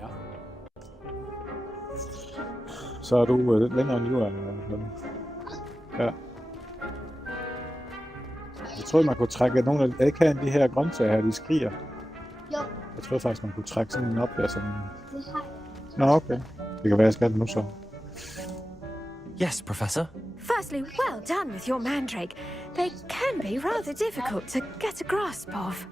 Ja. Så er du lidt længere end jorden. Ja. Jeg troede, man kunne trække nogle af... Jeg kan de her grøntsager her, de skriger. Jo, Jeg troede faktisk, man kunne trække sådan en op der. Sådan... det har jeg. Nå, okay. Det kan være, jeg skal det nu så. Yes, Professor. Firstly, well done with your mandrake. They can be rather difficult to get a grasp of.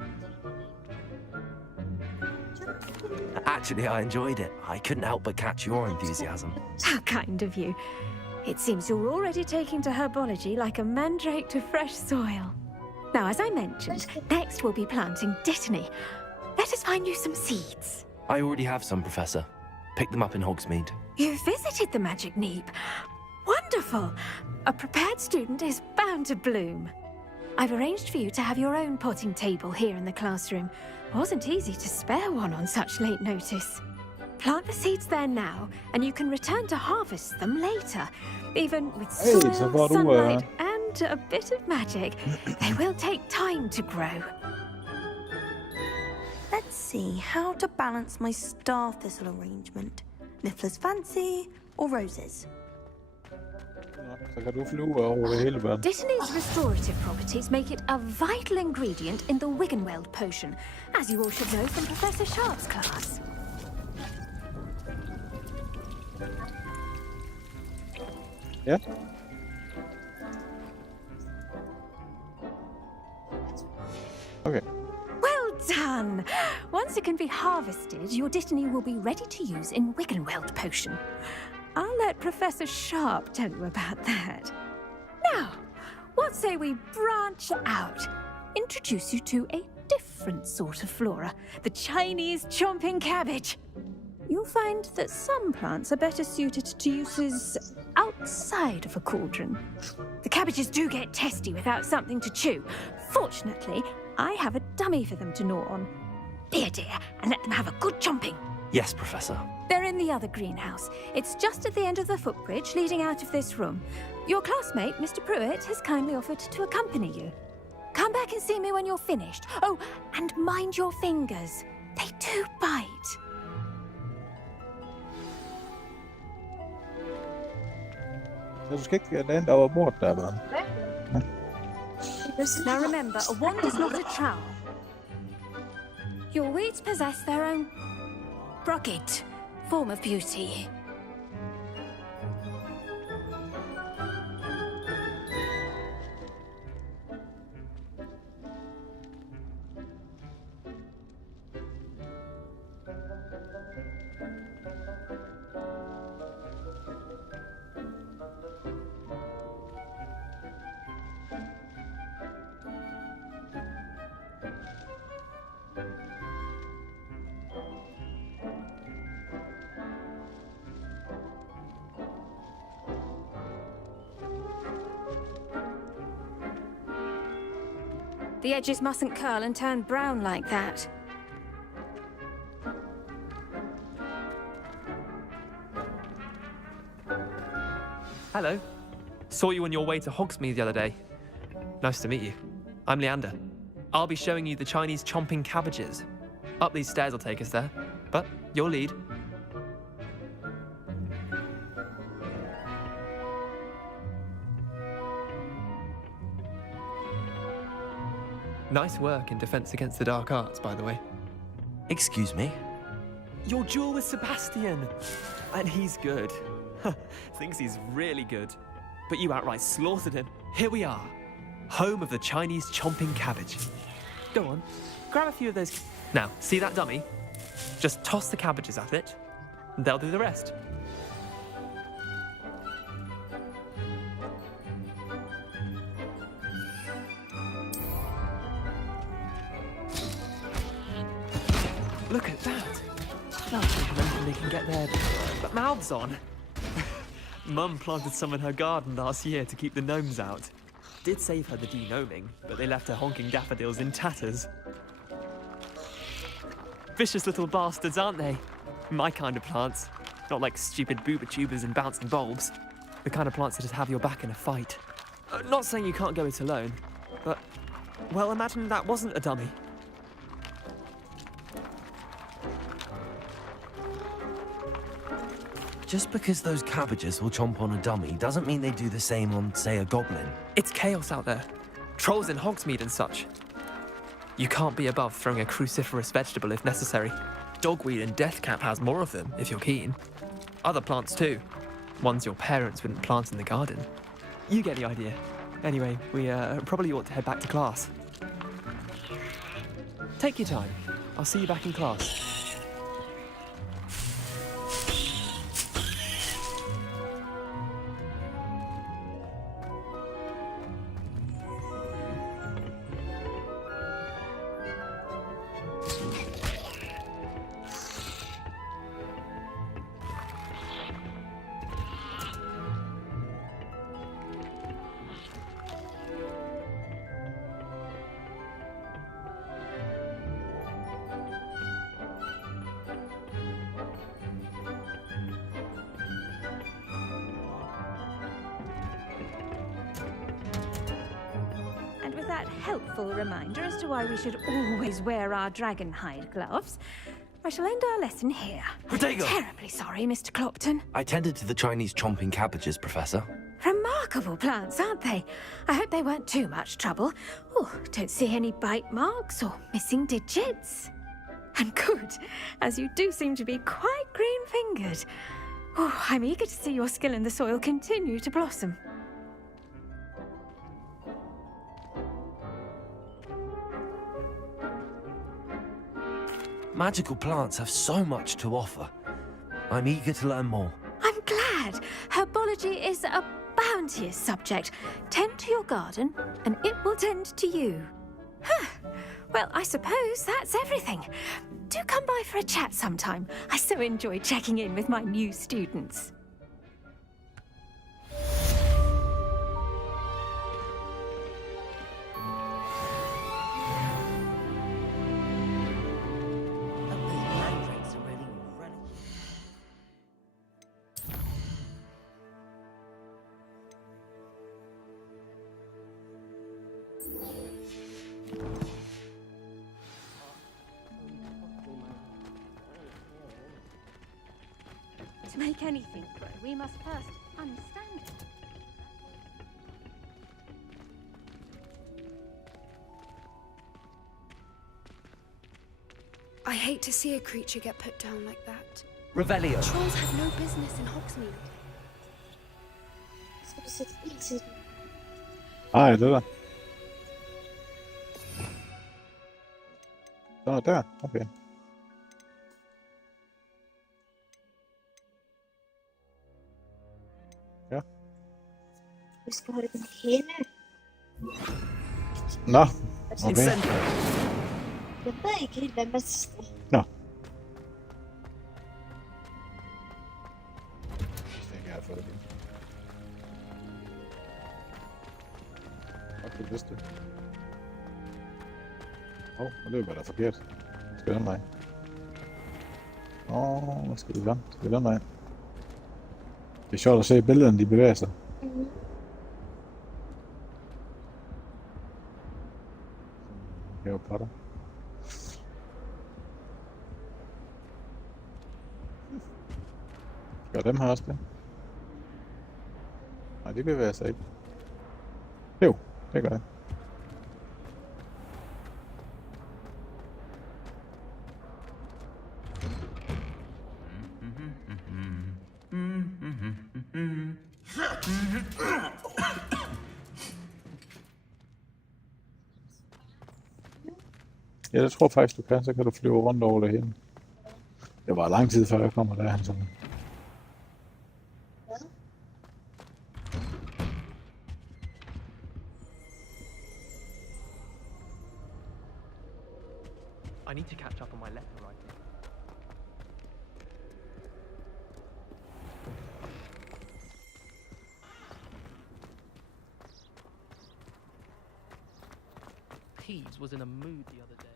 Actually, I enjoyed it. I couldn't help but catch your enthusiasm. How kind of you. It seems you're already taking to herbology like a mandrake to fresh soil. Now, as I mentioned, next we'll be planting dittany. Let us find you some seeds. I already have some, Professor. Pick them up in Hogsmeade. You've visited the Magic Neep. Wonderful! A prepared student is bound to bloom. I've arranged for you to have your own potting table here in the classroom. Wasn't easy to spare one on such late notice. Plant the seeds there now, and you can return to harvest them later. Even with soil, sunlight, and a bit of magic, they will take time to grow. Let's see how to balance my star thistle arrangement. Niffler's fancy or roses? Så kan du flyve over det hele verden. Dittany's restorative properties make it a vital ingredient in the Wiggenweld potion, as you all should know from Professor Sharp's class. Ja. Okay. Well done! Once it can be harvested, your Dittany will be ready to use in Wiggenweld potion. I'll let Professor Sharp tell you about that. Now, what say we branch out? Introduce you to a different sort of flora, the Chinese chomping cabbage. You'll find that some plants are better suited to uses outside of a cauldron. The cabbages do get testy without something to chew. Fortunately, I have a dummy for them to gnaw on. Be a dear and let them have a good chomping. Yes, Professor. They're in the other greenhouse. It's just at the end of the footbridge leading out of this room. Your classmate, Mr. Pruitt, has kindly offered to accompany you. Come back and see me when you're finished. Oh, and mind your fingers. They do bite. Så du skal ikke lande over bord der, bare. Now remember, a wand is not a trowel. Your weeds possess their own rugged form of beauty. The edges mustn't curl and turn brown like that. Hello. Saw you on your way to Hogsmeade the other day. Nice to meet you. I'm Leander. I'll be showing you the Chinese chomping cabbages. Up these stairs will take us there, but your lead. Nice work in Defense Against the Dark Arts, by the way. Excuse me? Your duel with Sebastian! And he's good. Thinks he's really good. But you outright slaughtered him. Here we are. Home of the Chinese chomping cabbage. Go on, grab a few of those. Now, see that dummy? Just toss the cabbages at it, and they'll do the rest. Look at that. They can get their mouths on. Mum planted some in her garden last year to keep the gnomes out. Did save her the de-gnoming, but they left her honking daffodils in tatters. Vicious little bastards, aren't they? My kind of plants. Not like stupid booba tubers and bouncing bulbs. The kind of plants that just have your back in a fight. Not saying you can't go it alone, but, well, imagine that wasn't a dummy. Just because those cabbages will chomp on a dummy doesn't mean they do the same on, say, a goblin. It's chaos out there. Trolls in Hogsmeade and such. You can't be above throwing a cruciferous vegetable if necessary. Dogweed and Deathcap has more of them, if you're keen. Other plants too. Ones your parents wouldn't plant in the garden. You get the idea. Anyway, we probably ought to head back to class. Take your time. I'll see you back in class. That helpful reminder as to why we should always wear our dragon hide gloves, I shall end our lesson here. Protego! Terribly sorry, Mr. Clopton. I tended to the Chinese chomping cabbages, Professor. Remarkable plants, aren't they? I hope they weren't too much trouble. Oh, don't see any bite marks or missing digits. And good, as you do seem to be quite green-fingered. Oh, I'm eager to see your skill in the soil continue to blossom. Magical plants have so much to offer. I'm eager to learn more. I'm glad. Herbology is a bounteous subject. Tend to your garden, and it will tend to you. Huh. Well, I suppose that's everything. Do come by for a chat sometime. I so enjoy checking in with my new students. To make anything grow, we must first understand it. I hate to see a creature get put down like that. Revelio. Trolls have no business in Hogsmeade. Ej, det der. Nå, der. Okay. Ja. Vi skal holde den henne. Nå, okay. Incendio. Jeg ved ikke helt, hvad man skal. Nå. Det kan jeg få det. Det vidste du. Åh, nu løber der forkert. Skal den vej? Hvad skal vi gøre? Skal vi den vej? Det er sjovt at se billederne, de bevæger sig. Harry Potter. Gør dem her også det? Nej, de bevæger sig ikke. Jo, det gør det. Ja, det tror jeg faktisk, du kan. Så kan du flyve rundt over det hele. Det var lang tid før jeg kommer derhen. Sådan. I need to catch up on my letter writing. Peeves was in a mood the other day.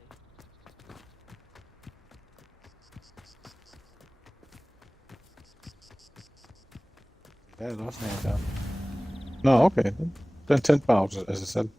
Der er der også en der. Nå, okay. Den tændte bare af sig selv.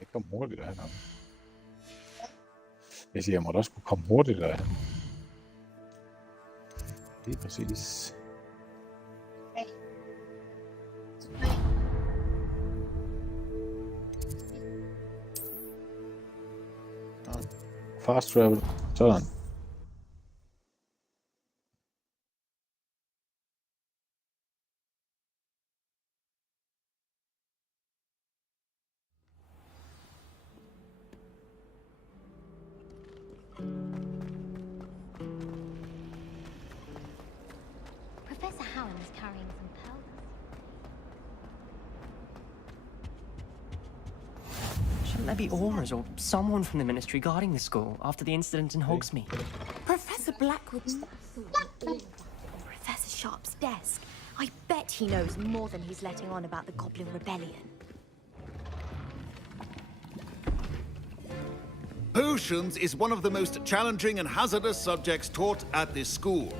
Jeg kom hurtigt derhen. Jeg siger, jeg må da også kunne komme hurtigt derhen. Lige præcis. Fast travel. Sådan. Professor Howland is carrying some pearls. Shouldn't there be aurors or someone from the ministry guarding the school after the incident in Hogsmeade? Professor Blackwood Professor Sharp's desk. I bet he knows more than he's letting on about the Goblin Rebellion. Potions is one of the most challenging and hazardous subjects taught at this school.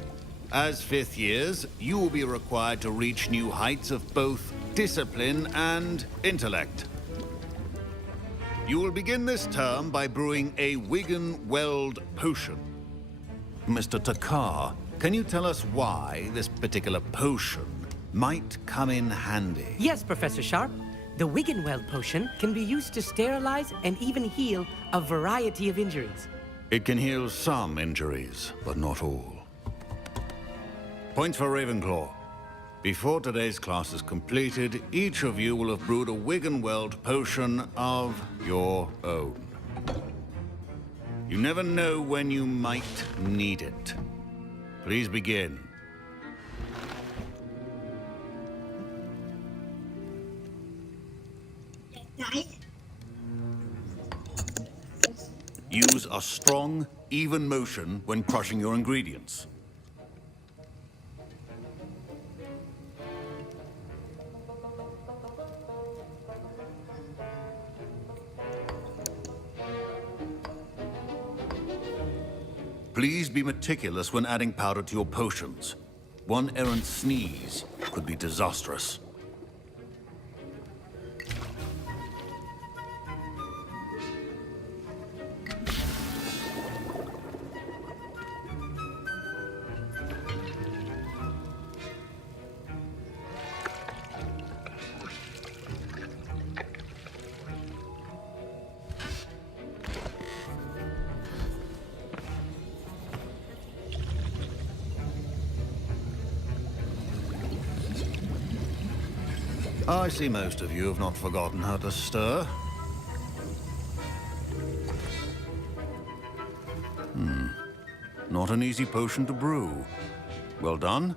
As fifth years, you will be required to reach new heights of both discipline and intellect. You will begin this term by brewing a Wiggenweld potion. Mr. Takar, can you tell us why this particular potion might come in handy? Yes, Professor Sharp. The Wiggenweld potion can be used to sterilize and even heal a variety of injuries. It can heal some injuries, but not all. Points for Ravenclaw. Before today's class is completed, each of you will have brewed a Wiggenweld potion of your own. You never know when you might need it. Please begin. Use a strong, even motion when crushing your ingredients. Please be meticulous when adding powder to your potions. One errant sneeze could be disastrous. I see most of you have not forgotten how to stir. Not an easy potion to brew. Well done.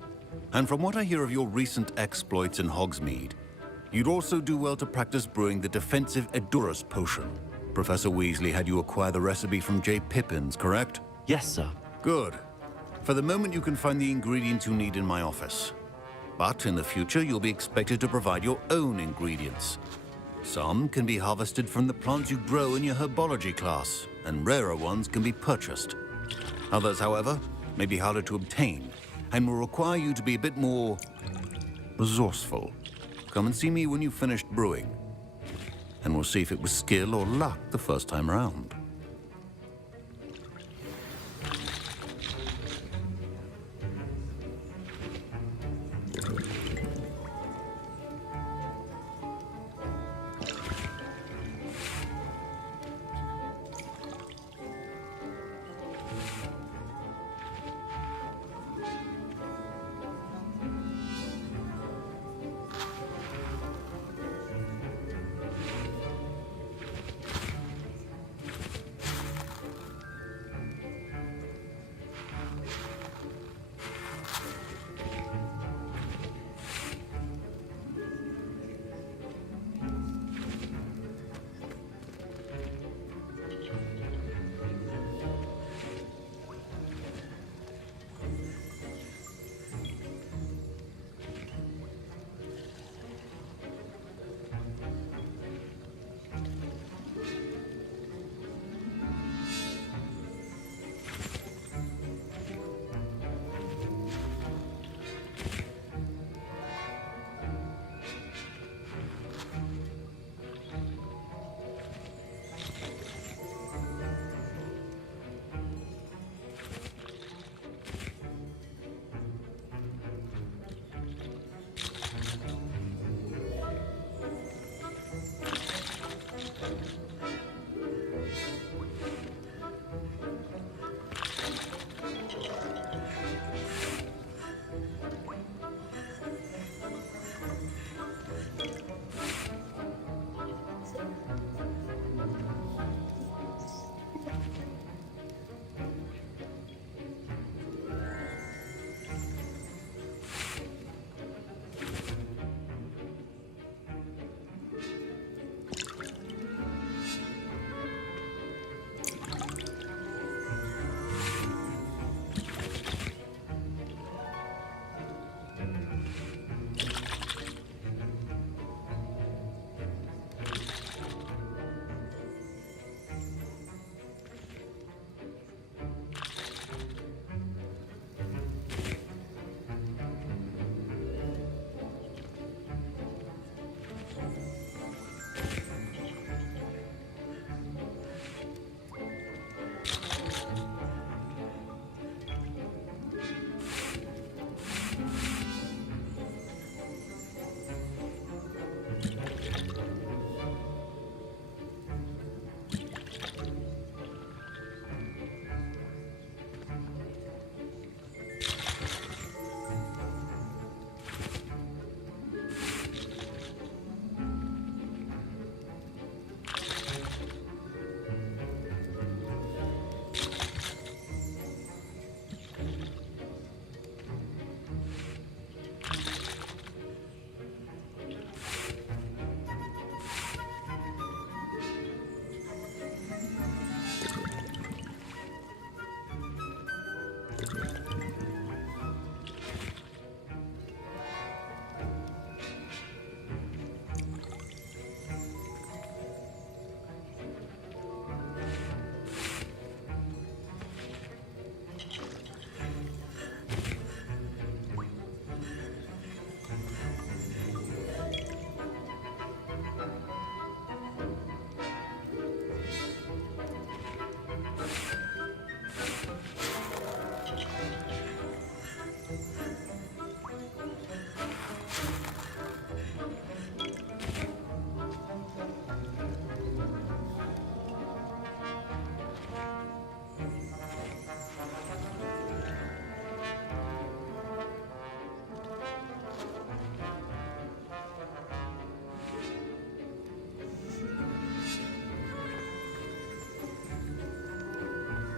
And from what I hear of your recent exploits in Hogsmeade, you'd also do well to practice brewing the defensive Edurus potion. Professor Weasley had you acquire the recipe from J. Pippins, correct? Yes, sir. Good. For the moment, you can find the ingredients you need in my office. But in the future, you'll be expected to provide your own ingredients. Some can be harvested from the plants you grow in your herbology class, and rarer ones can be purchased. Others, however, may be harder to obtain, and will require you to be a bit more resourceful. Come and see me when you've finished brewing, and we'll see if it was skill or luck the first time around.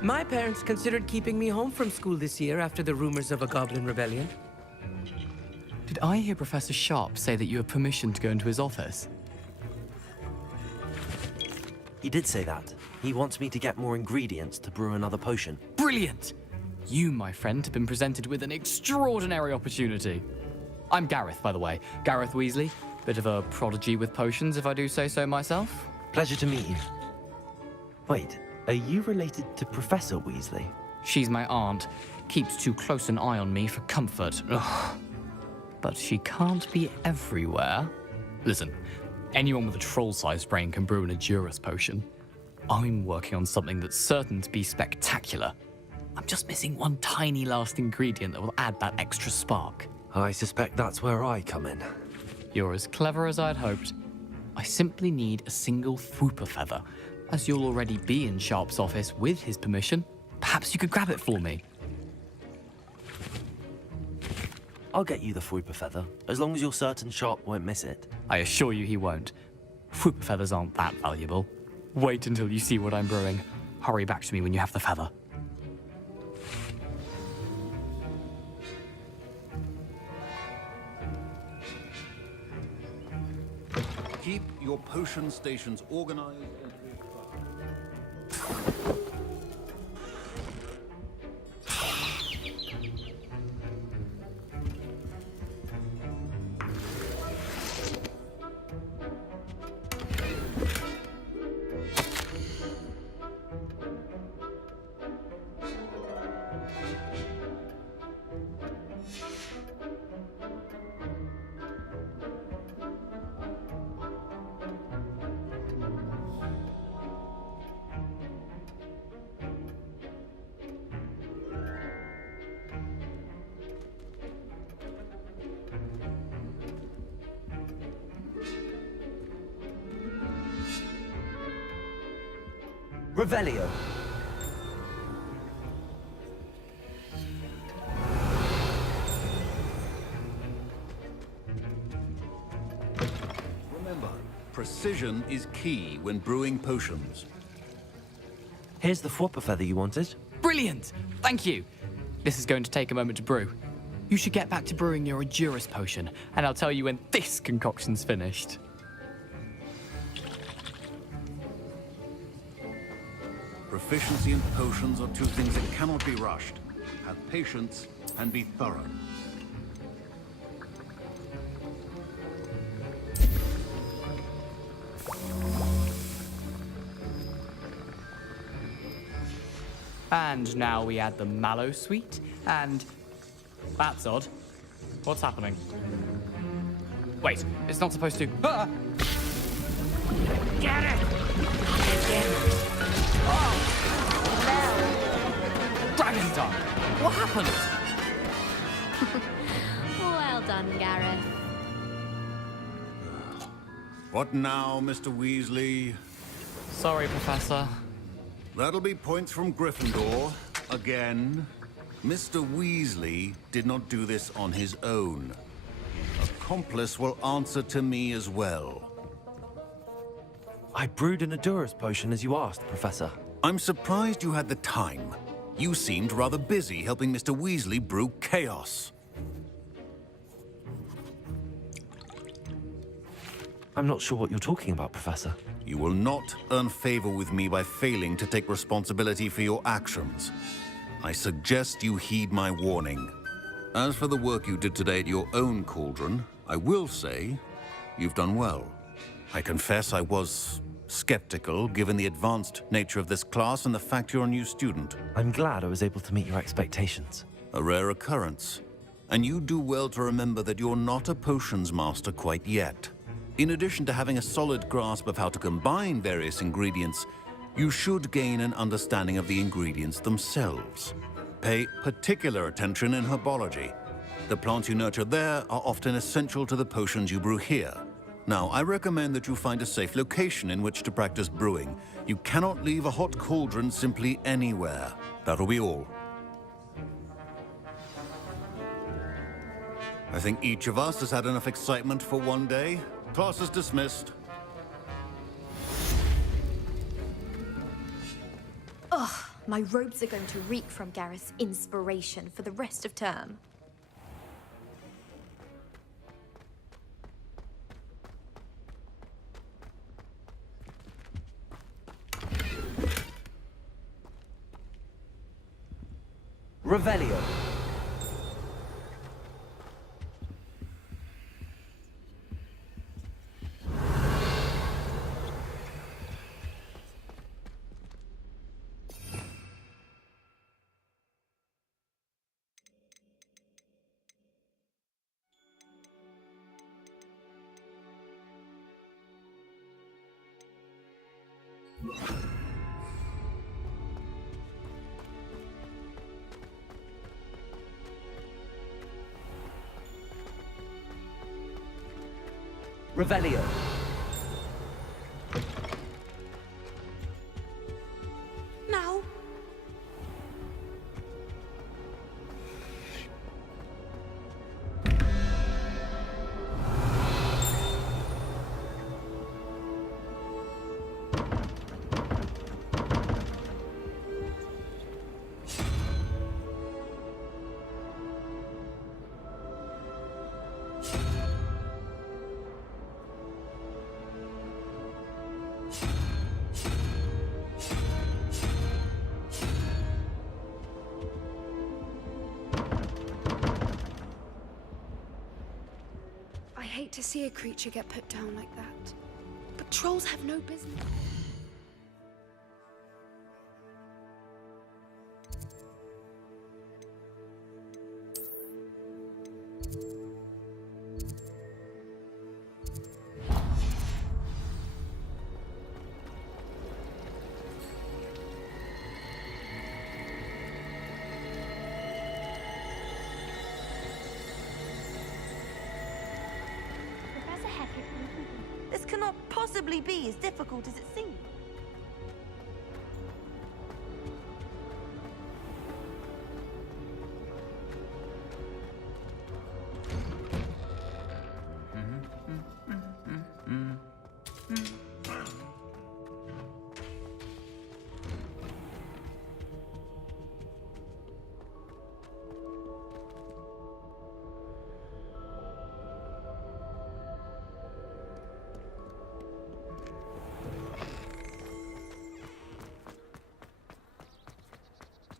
My parents considered keeping me home from school this year after the rumors of a goblin rebellion. Did I hear Professor Sharp say that you have permission to go into his office? He did say that. He wants me to get more ingredients to brew another potion. Brilliant! You, my friend, have been presented with an extraordinary opportunity. I'm Gareth, by the way. Gareth Weasley. Bit of a prodigy with potions, if I do say so myself. Pleasure to meet you. Wait, are you related to Professor Weasley? She's my aunt. Keeps too close an eye on me for comfort. Ugh. But she can't be everywhere. Listen, anyone with a troll-sized brain can brew an Edurus potion. I'm working on something that's certain to be spectacular. I'm just missing one tiny last ingredient that will add that extra spark. I suspect that's where I come in. You're as clever as I'd hoped. I simply need a single Fwooper feather. As you'll already be in Sharp's office with his permission, perhaps you could grab it for me. I'll get you the Fwooper feather, as long as you're certain Sharp won't miss it. I assure you he won't. Fwooper feathers aren't that valuable. Wait until you see what I'm brewing. Hurry back to me when you have the feather. Keep your potion stations organized and Revelio. remember, precision is key when brewing potions. Here's the Fwooper feather you wanted. Brilliant! Thank you! This is going to take a moment to brew. You should get back to brewing your Edurus potion, and I'll tell you when this concoction's finished. Proficiency in potions are two things that cannot be rushed. Have patience and be thorough. And now we add the mallow sweet, and... That's odd. What's happening? Wait, it's not supposed to... Ah! Get it! Dragon Tongue! What happened? Well done, Gareth. What now, Mr. Weasley? Sorry, Professor. That'll be points from Gryffindor. Again. Mr. Weasley did not do this on his own. Accomplice will answer to me as well. I brewed an Edurus potion as you asked, Professor. I'm surprised you had the time. You seemed rather busy helping Mr. Weasley brew chaos. I'm not sure what you're talking about, Professor. You will not earn favor with me by failing to take responsibility for your actions. I suggest you heed my warning. As for the work you did today at your own cauldron, I will say you've done well. I confess I was skeptical, given the advanced nature of this class and the fact you're a new student. I'm glad I was able to meet your expectations. A rare occurrence. And you do well to remember that you're not a potions master quite yet. In addition to having a solid grasp of how to combine various ingredients, you should gain an understanding of the ingredients themselves. Pay particular attention in herbology. The plants you nurture there are often essential to the potions you brew here. Now, I recommend that you find a safe location in which to practice brewing. You cannot leave a hot cauldron simply anywhere. That'll be all. I think each of us has had enough excitement for one day. Class is dismissed. Ugh, My robes are going to reek from Gareth's inspiration for the rest of term. Revelio. Revelio. Now. I hate to see a creature get put down like that. But trolls have no business. This cannot possibly be as difficult as it seems.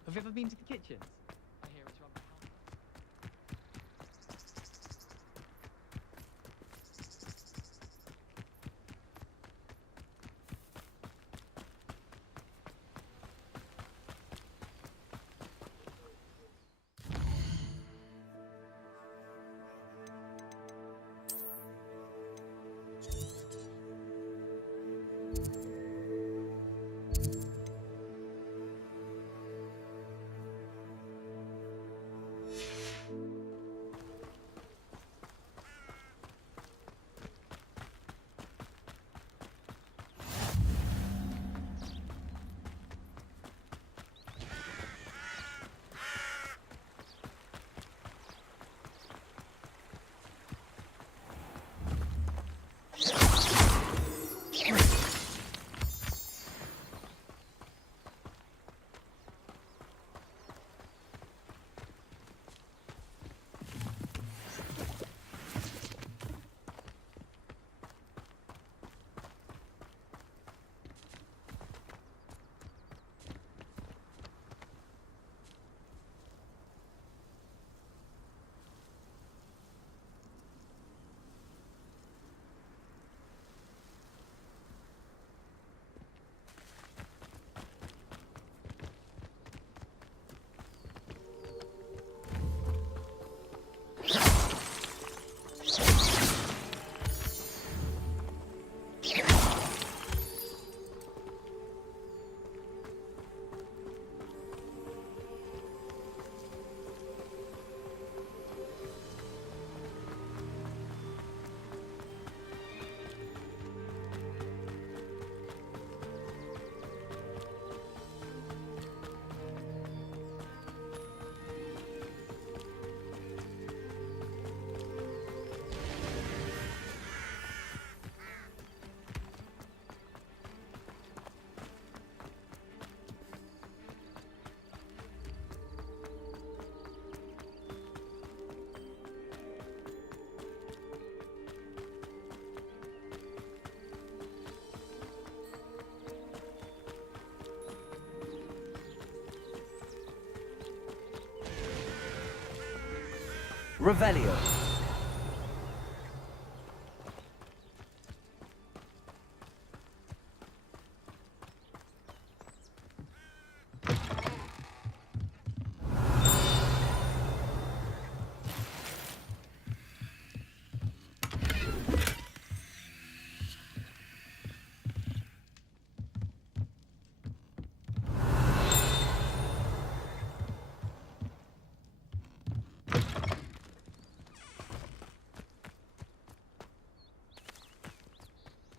Have you ever been to the kitchens? I hear it's rather Revelio.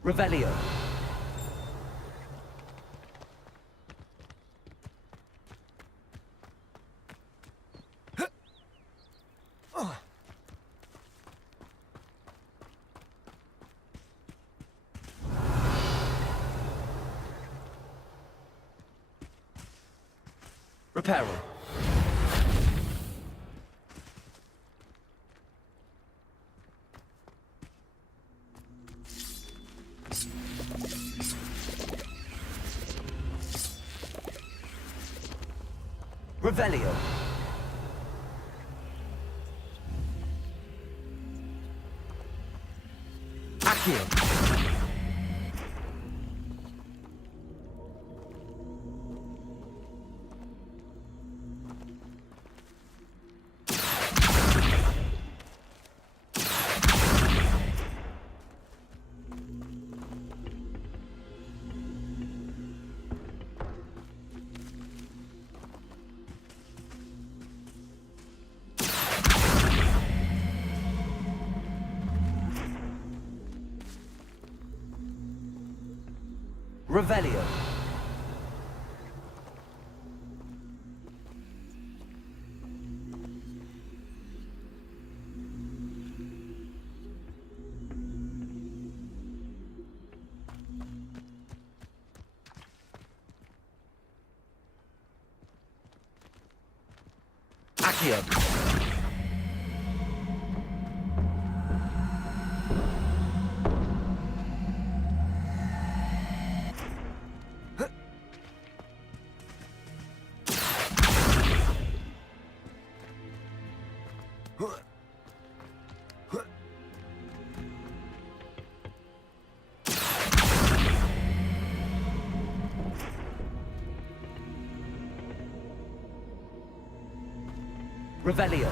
Revelio. Reparo. Revelio. Accio. Revelio. Accio. Revelio.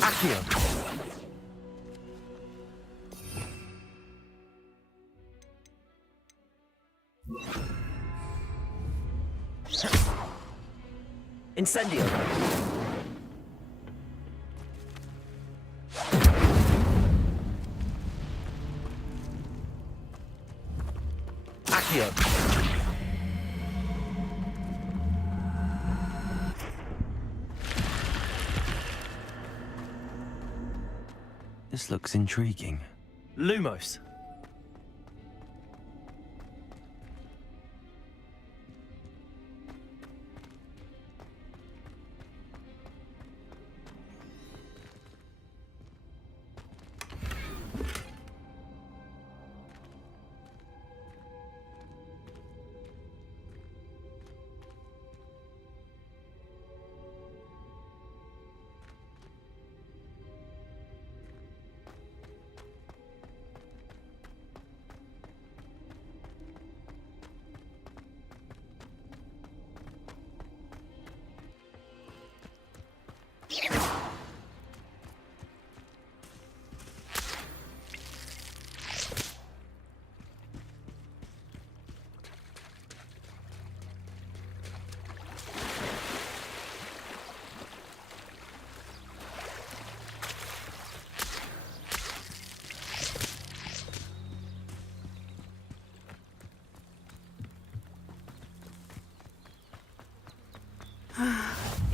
Accio. Incendio. Accio. This looks intriguing. Lumos.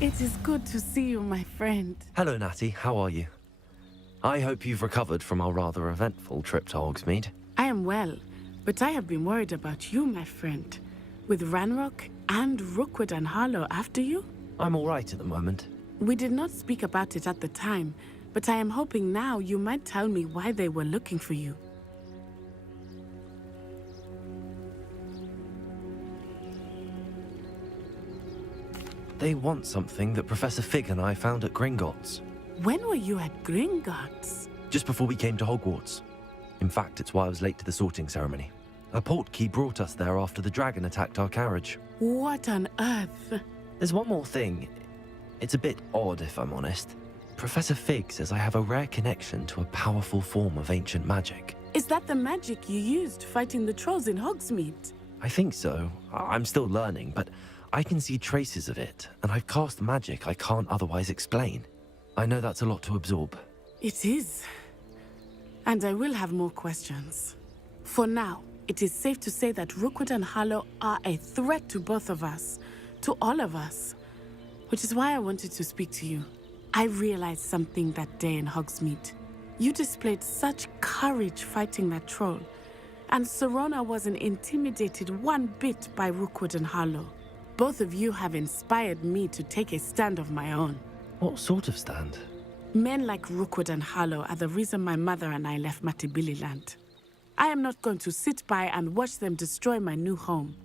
It is good to see you, my friend. Hello, Natty. How are you? I hope you've recovered from our rather eventful trip to Hogsmeade. I am well, but I have been worried about you, my friend. With Ranrock and Rookwood and Harlow after you? I'm all right at the moment. We did not speak about it at the time, but I am hoping now you might tell me why they were looking for you. They want something that Professor Fig and I found at Gringotts. When were you at Gringotts? Just before we came to Hogwarts. In fact, it's why I was late to the sorting ceremony. A portkey brought us there after the dragon attacked our carriage. What on earth? There's one more thing. It's a bit odd, if I'm honest. Professor Fig says I have a rare connection to a powerful form of ancient magic. Is that the magic you used fighting the trolls in Hogsmeade? I think so. I'm still learning, but I can see traces of it, and I've cast magic I can't otherwise explain. I know that's a lot to absorb. It is. And I will have more questions. For now, it is safe to say that Rookwood and Harlow are a threat to both of us, to all of us. Which is why I wanted to speak to you. I realized something that day in Hogsmeade. You displayed such courage fighting that troll, and Sirona wasn't intimidated one bit by Rookwood and Harlow. Both of you have inspired me to take a stand of my own. What sort of stand? Men like Rookwood and Harlow are the reason my mother and I left Matabeleland. I am not going to sit by and watch them destroy my new home.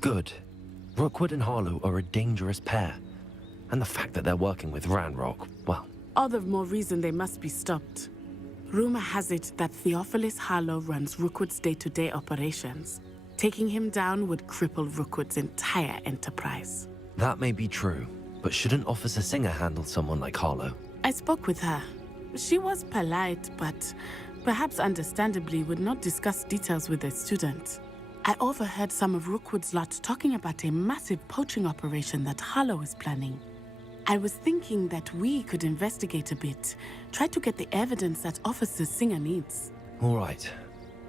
Good. Rookwood and Harlow are a dangerous pair. And the fact that they're working with Ranrock, well... All the more reason they must be stopped. Rumor has it that Theophilus Harlow runs Rookwood's day-to-day operations. Taking him down would cripple Rookwood's entire enterprise. That may be true, but shouldn't Officer Singer handle someone like Harlow? I spoke with her. She was polite, but perhaps understandably would not discuss details with a student. I overheard some of Rookwood's lot talking about a massive poaching operation that Harlow is planning. I was thinking that we could investigate a bit, try to get the evidence that Officer Singer needs. All right,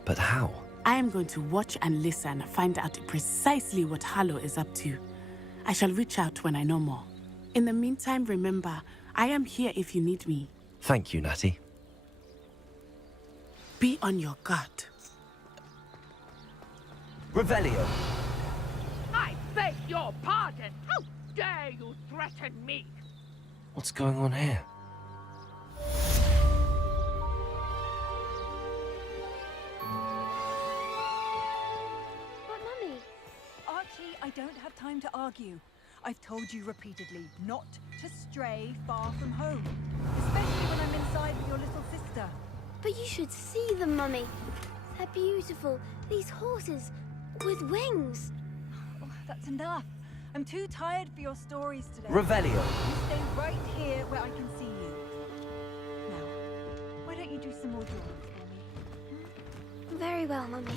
but how? I am going to watch and listen, find out precisely what Harlow is up to. I shall reach out when I know more. In the meantime, remember, I am here if you need me. Thank you, Natty. Be on your guard. Revelio. I beg your pardon. How dare you threaten me? What's going on here? But Mummy... Archie, I don't have time to argue. I've told you repeatedly not to stray far from home. Especially when I'm inside with your little sister. But you should see them, Mummy. They're beautiful. These horses with wings. Oh, that's enough. I'm too tired for your stories today. Revelio. You stay right here where I can see you. Now, why don't you do some more drawings for me? Very well, Mummy.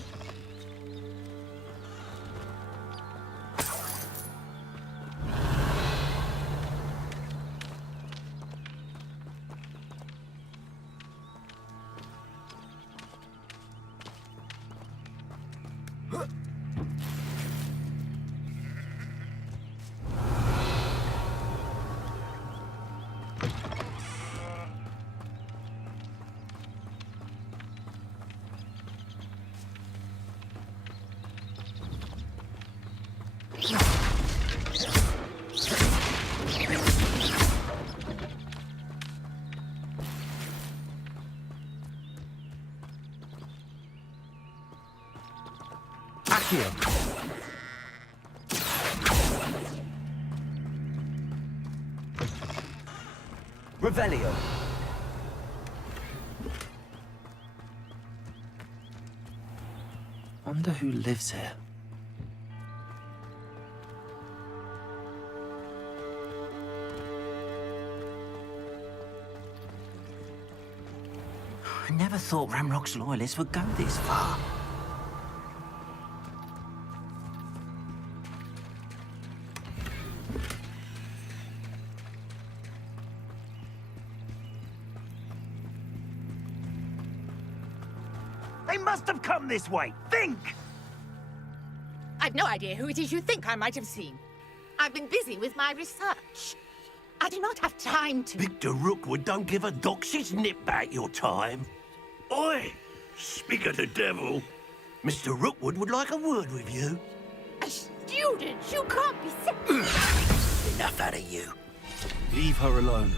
Accio. Revelio. Wonder who lives here. I never thought Ranrock's loyalists would go this far. They must have come this way. Think! I've no idea who it is you think I might have seen. I've been busy with my research. I do not have time to... Victor Rookwood don't give a doxy's nip back your time. Oi! Speak of the devil. Mr. Rookwood would like a word with you. A student? You can't be serious. Enough out of you. Leave her alone.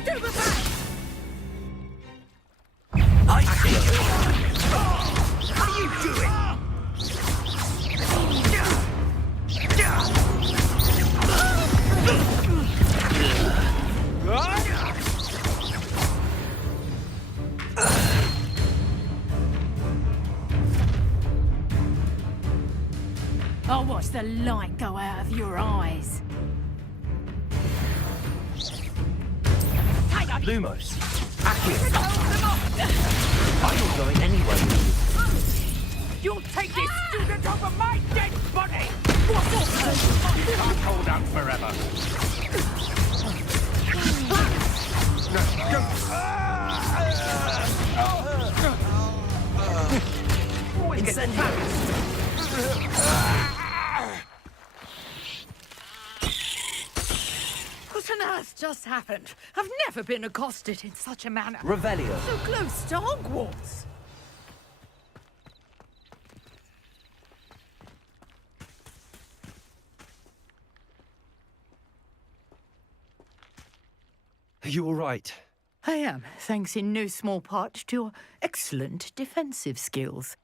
Step back! I see you! What are you doing? I'll watch the light go out of your eyes. Lumos, Accio. I'm not going anywhere with you. You'll take this student over my dead body! You can't hold out forever. Incendiary! What on earth just happened? I've never been accosted in such a manner. Revelio. So close to Hogwarts. Are you all right? I am, thanks in no small part to your excellent defensive skills.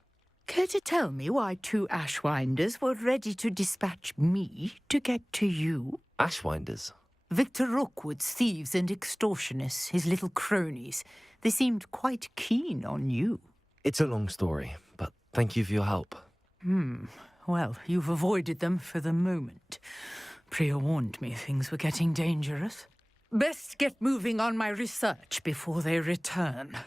Care to tell me why 2 Ashwinders were ready to dispatch me to get to you? Ashwinders? Victor Rookwood's thieves and extortionists, his little cronies. They seemed quite keen on you. It's a long story, but thank you for your help. Well, you've avoided them for the moment. Priya warned me things were getting dangerous. Best get moving on my research before they return.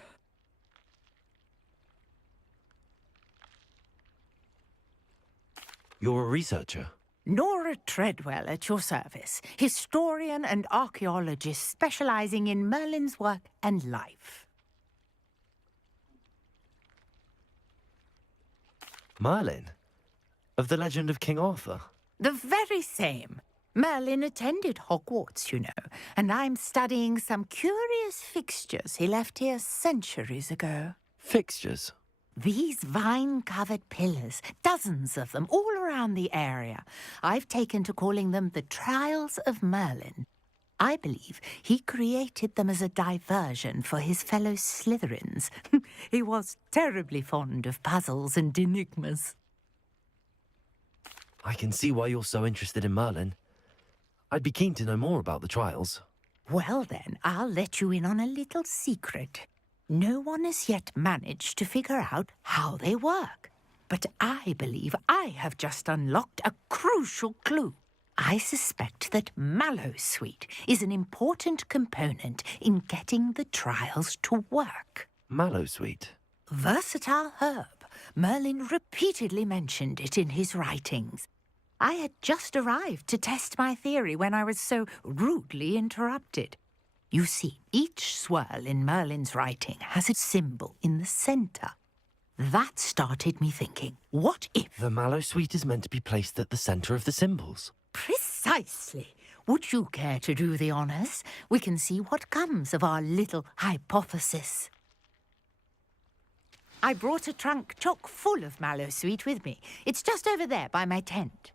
You're a researcher? Nora Treadwell at your service, historian and archaeologist specializing in Merlin's work and life. Merlin? Of the legend of King Arthur? The very same. Merlin attended Hogwarts, you know, and I'm studying some curious fixtures he left here centuries ago. Fixtures? These vine-covered pillars, dozens of them, all around the area. I've taken to calling them the Trials of Merlin. I believe he created them as a diversion for his fellow Slytherins. He was terribly fond of puzzles and enigmas. I can see why you're so interested in Merlin. I'd be keen to know more about the trials. Well then, I'll let you in on a little secret. No one has yet managed to figure out how they work. But I believe I have just unlocked a crucial clue. I suspect that Mallowsweet is an important component in getting the trials to work. Mallowsweet? Versatile herb. Merlin repeatedly mentioned it in his writings. I had just arrived to test my theory when I was so rudely interrupted. You see, each swirl in Merlin's writing has a symbol in the centre. That started me thinking, what if... The Mallowsweet is meant to be placed at the centre of the symbols. Precisely. Would you care to do the honours? We can see what comes of our little hypothesis. I brought a trunk chock full of Mallowsweet with me. It's just over there by my tent.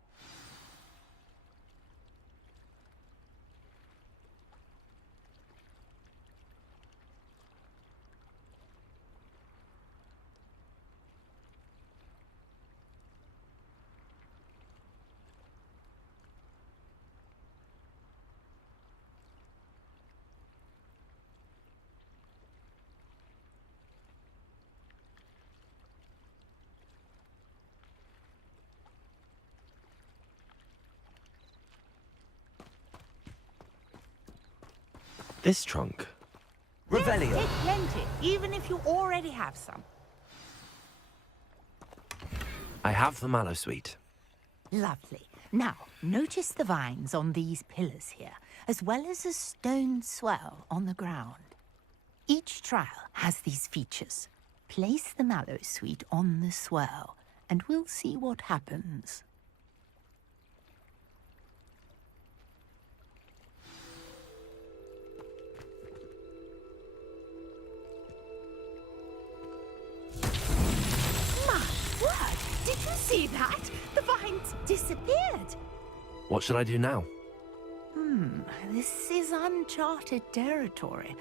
This trunk? Revelio. Yes, take plenty, even if you already have some. I have the Mallowsweet. Lovely. Now, notice the vines on these pillars here, as well as a stone swell on the ground. Each trial has these features. Place the Mallowsweet on the swell, and we'll see what happens. See that? The vines disappeared. What should I do now? This is uncharted territory.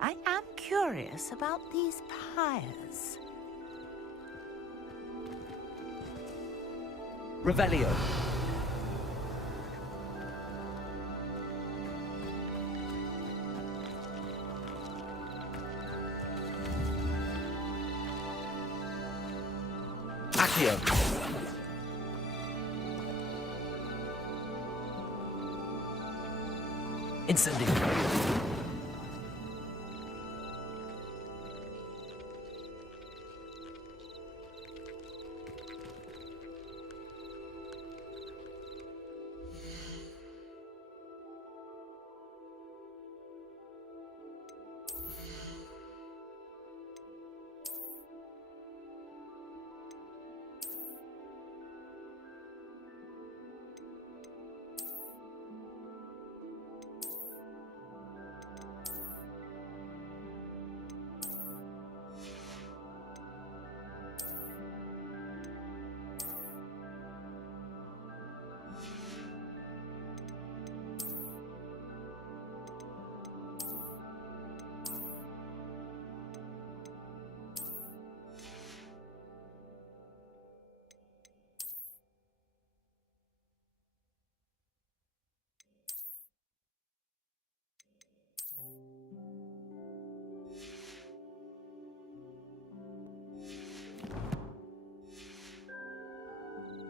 I am curious about these pyres. Revelio. Accio. Incendio.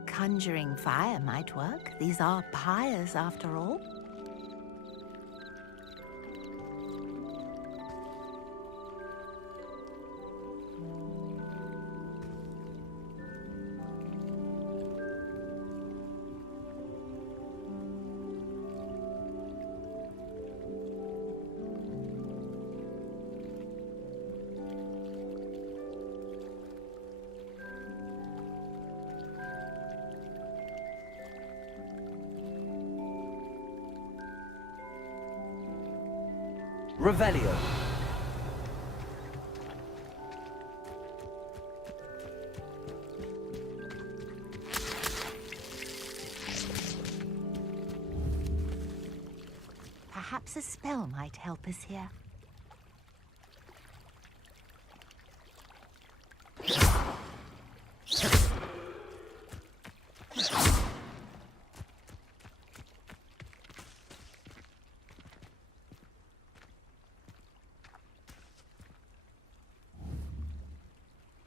Conjuring fire might work. These are pyres, after all. Revelio. Perhaps a spell might help us here.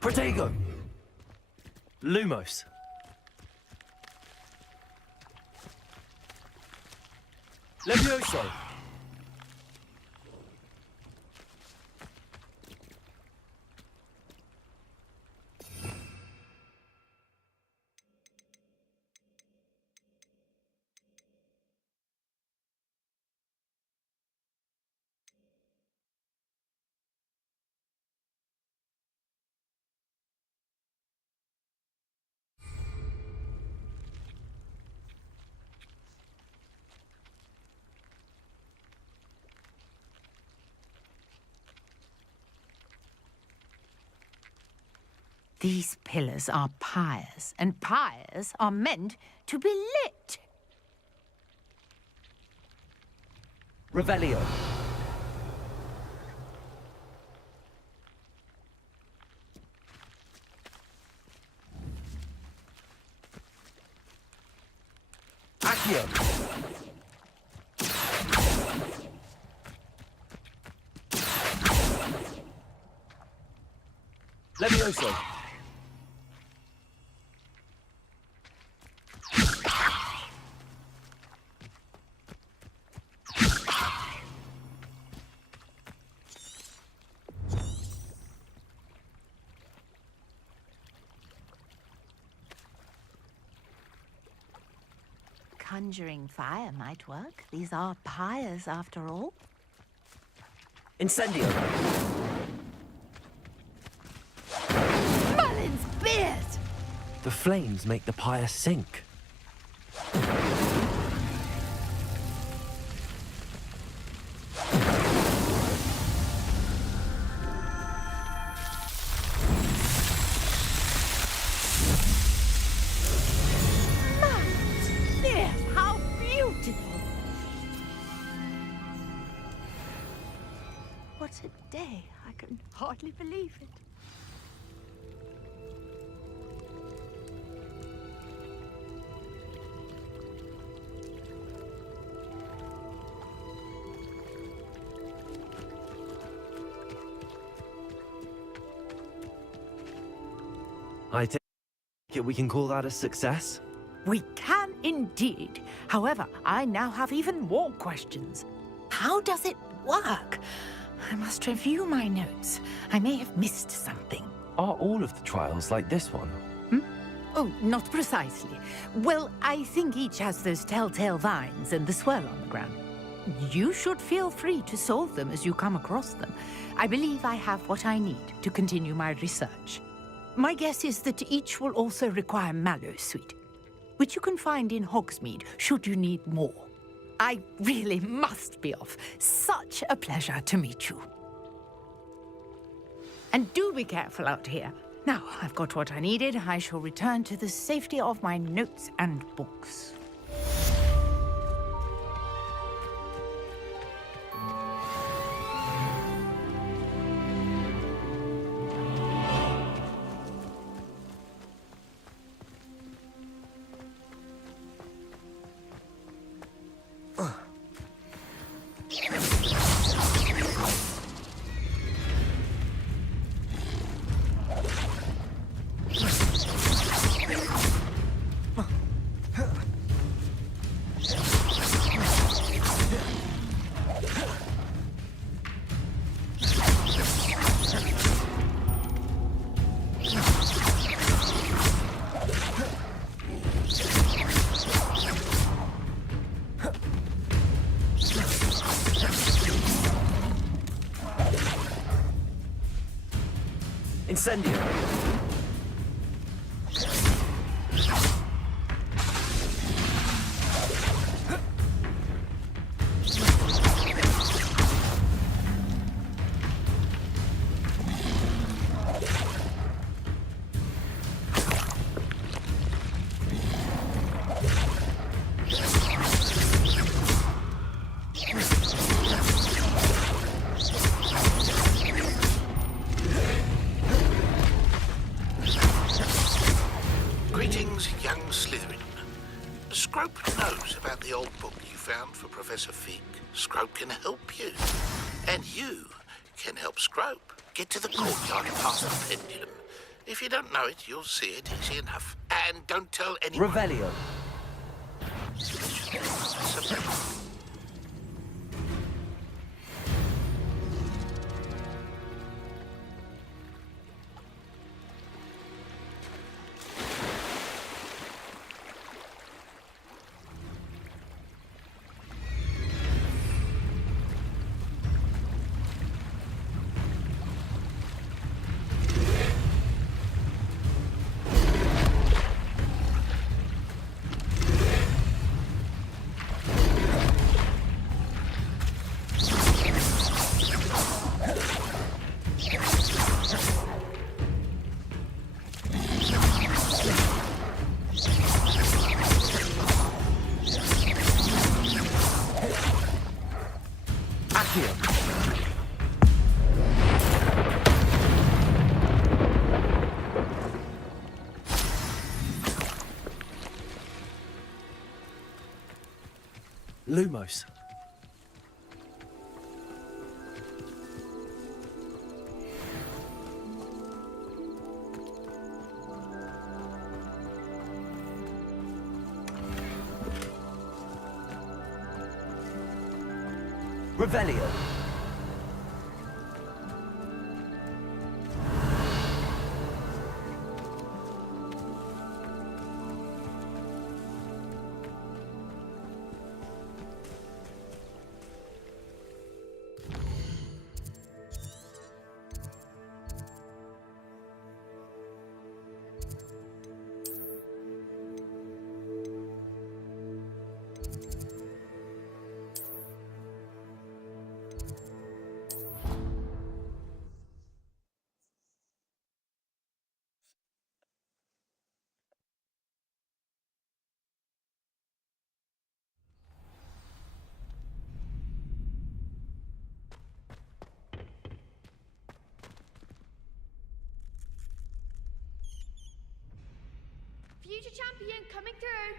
Protego. Lumos. Levioso. These pillars are pyres, and pyres are meant to be lit. Revelio. Accio. Levioso. Conjuring fire might work. These are pyres, after all. Incendio. Merlin's beard! The flames make the pyre sink. What a day. I can hardly believe it. I take it we can call that a success? We can indeed. However, I now have even more questions. How does it work? I must review my notes. I may have missed something. Are all of the trials like this one? Oh, not precisely. Well, I think each has those telltale vines and the swirl on the ground. You should feel free to solve them as you come across them. I believe I have what I need to continue my research. My guess is that each will also require Mallowsweet, which you can find in Hogsmeade should you need more. I really must be off. Such a pleasure to meet you. And do be careful out here. Now, I've got what I needed. I shall return to the safety of my notes and books. Incendio! Greetings, young Slytherin. Scrope knows about the old book you found for Professor Fig. Scrope can help you. And you can help Scrope. Get to the courtyard past the pendulum. If you don't know it, you'll see it easy enough. And don't tell anyone. Revelio. Lumos. Revelio. Future champion coming through.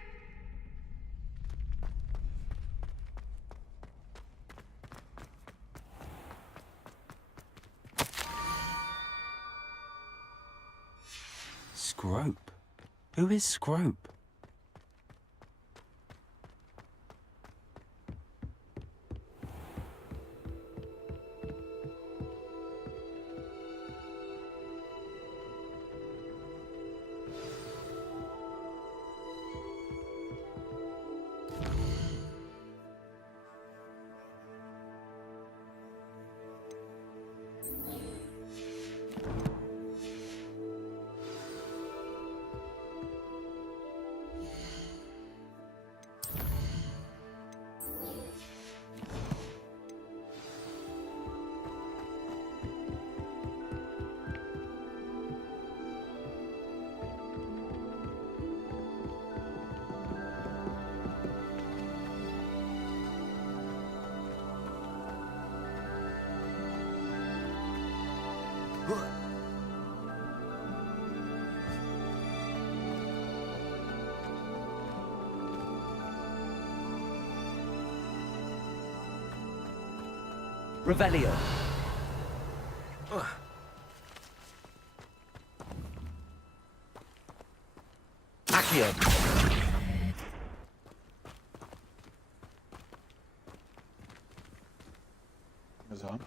Scrope? Who is Scrope? Revelio. Accio. So.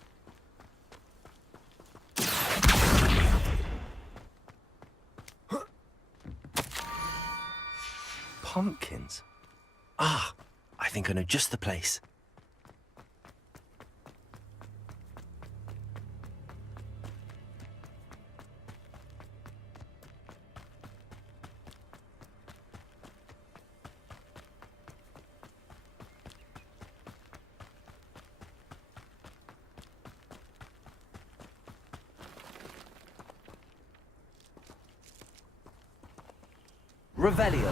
Pumpkins. Ah, I think I know just the place. Revelio.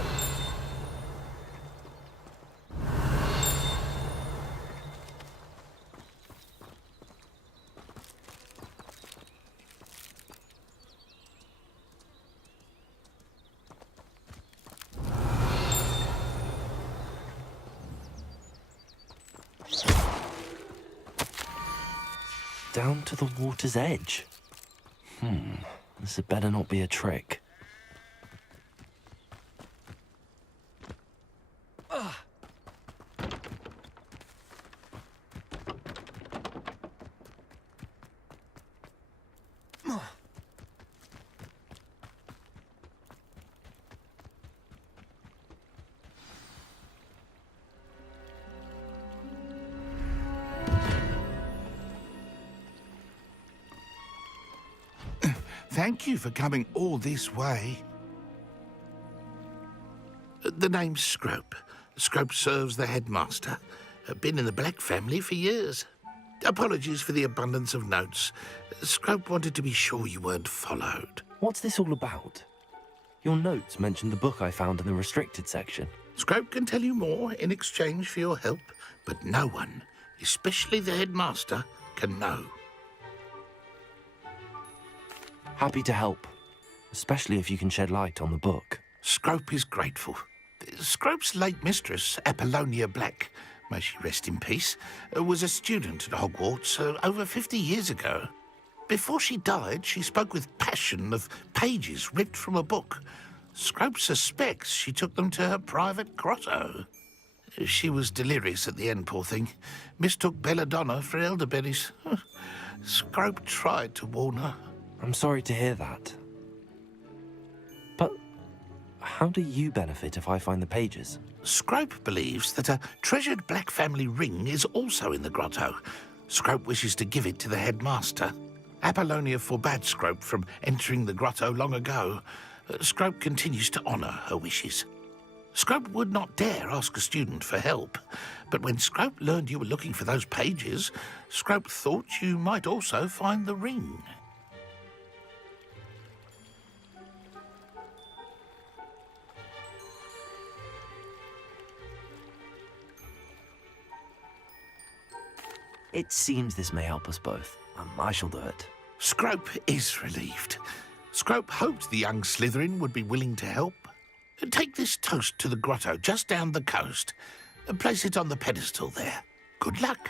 Down to the water's edge. This had better not be a trick. Thank you for coming all this way. The name's Scrope. Scrope serves the headmaster. Been in the Black family for years. Apologies for the abundance of notes. Scrope wanted to be sure you weren't followed. What's this all about? Your notes mentioned the book I found in the restricted section. Scrope can tell you more in exchange for your help, but no one, especially the headmaster, can know. Happy to help, especially if you can shed light on the book. Scrope is grateful. Scrope's late mistress, Apollonia Black, may she rest in peace, was a student at Hogwarts over 50 years ago. Before she died, she spoke with passion of pages ripped from a book. Scrope suspects she took them to her private grotto. She was delirious at the end, poor thing. Mistook belladonna for elderberries. Scrope tried to warn her. I'm sorry to hear that. But how do you benefit if I find the pages? Scrope believes that a treasured Black family ring is also in the grotto. Scrope wishes to give it to the headmaster. Apollonia forbade Scrope from entering the grotto long ago. Scrope continues to honour her wishes. Scrope would not dare ask a student for help, but when Scrope learned you were looking for those pages, Scrope thought you might also find the ring. It seems this may help us both. I shall do it. Scrope is relieved. Scrope hoped the young Slytherin would be willing to help. Take this toast to the grotto just down the coast and place it on the pedestal there. Good luck.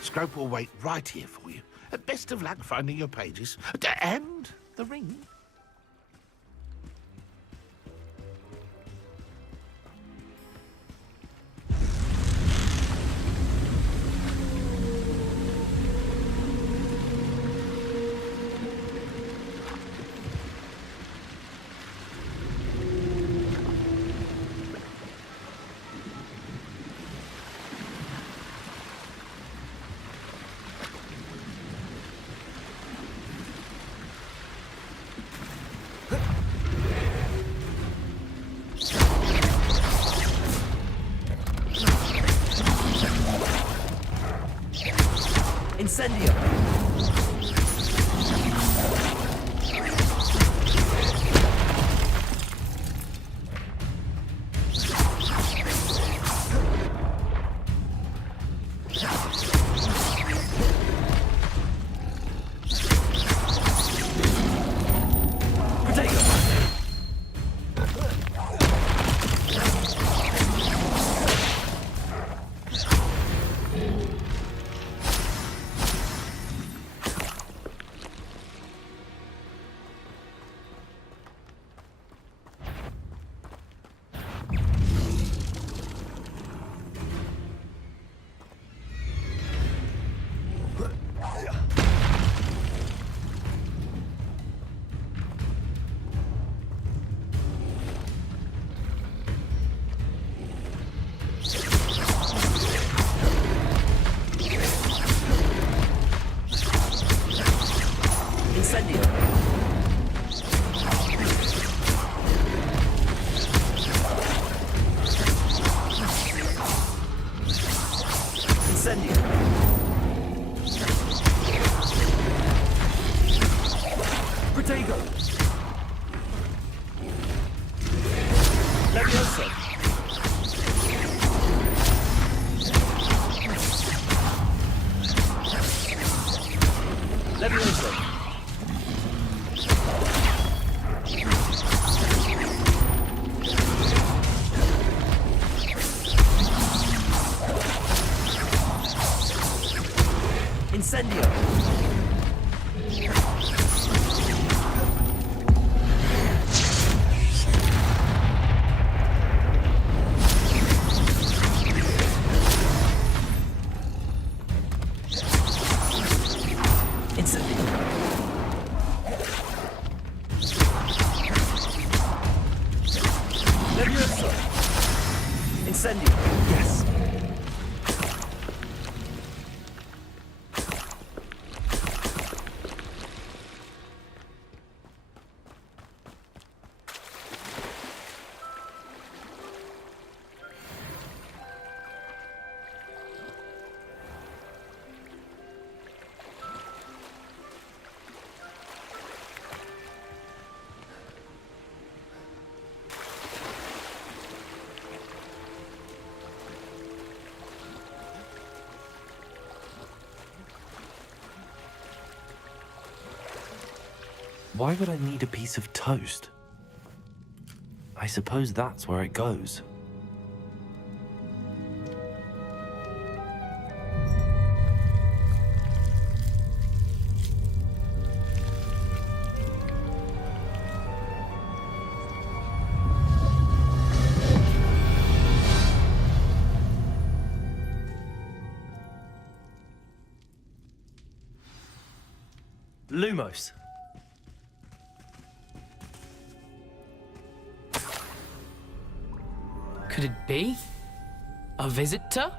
Scrope will wait right here for you. Best of luck finding your pages. And the ring. Incendio! Why would I need a piece of toast? I suppose that's where it goes. Lumos. Could it be? A visitor?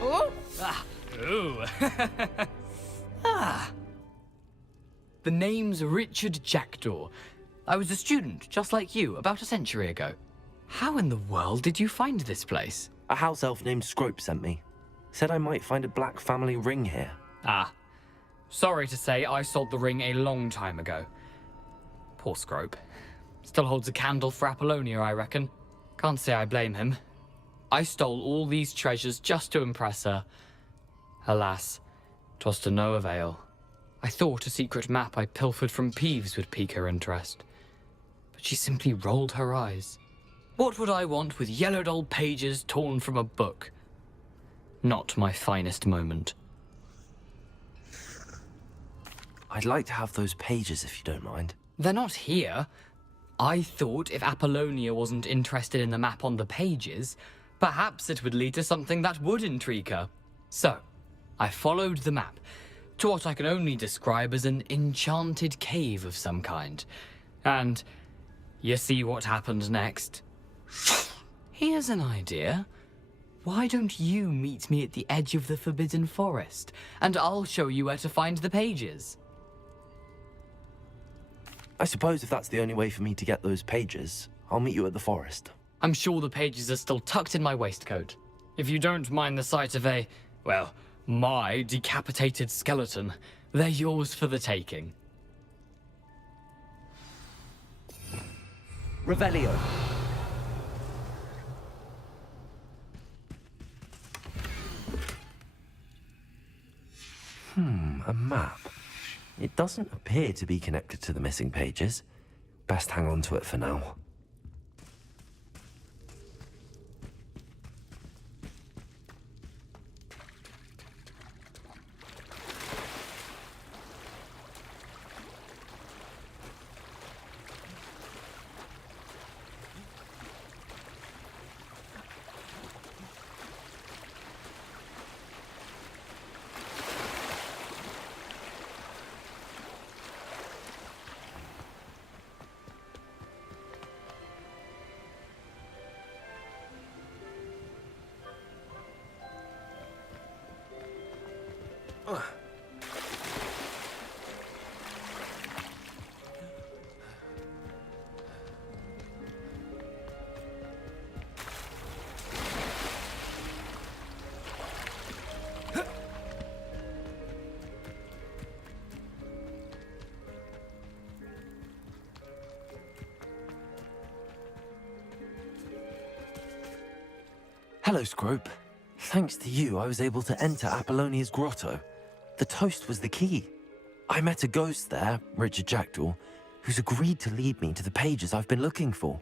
Oh! Ah! Ooh! Ah! The name's Richard Jackdaw. I was a student, just like you, about a century ago. How in the world did you find this place? A house elf named Scrope sent me. Said I might find a black family ring here. Ah. Sorry to say, I sold the ring a long time ago. Poor Scrope. Still holds a candle for Apollonia, I reckon. Can't say I blame him. I stole all these treasures just to impress her. Alas, 'Twas to no avail. I thought a secret map I pilfered from Peeves would pique her interest, but she simply rolled her eyes. What would I want with yellowed old pages torn from a book? Not my finest moment. I'd like to have those pages if you don't mind. They're not here. I thought if Apollonia wasn't interested in the map on the pages, perhaps it would lead to something that would intrigue her. So, I followed the map to what I can only describe as an enchanted cave of some kind. And you see what happened next? Here's an idea. Why don't you meet me at the edge of the Forbidden Forest, and I'll show you where to find the pages? I suppose if that's the only way for me to get those pages, I'll meet you at the forest. I'm sure the pages are still tucked in my waistcoat. If you don't mind the sight of a, well, my decapitated skeleton, they're yours for the taking. Revelio. A map. It doesn't appear to be connected to the missing pages. Best hang on to it for now. Hello, Scrope. Thanks to you, I was able to enter Apollonia's grotto. The toast was the key. I met a ghost there, Richard Jackdaw, who's agreed to lead me to the pages I've been looking for.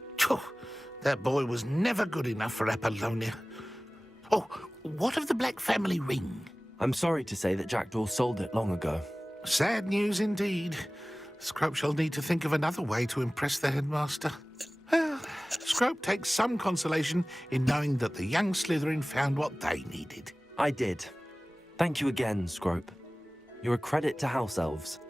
That boy was never good enough for Apollonia. Oh, what of the Black family ring? I'm sorry to say that Jackdaw sold it long ago. Sad news indeed. Scrope shall need to think of another way to impress the headmaster. Well, Scrope takes some consolation in knowing that the young Slytherin found what they needed. I did. Thank you again, Scrope. You're a credit to House Elves.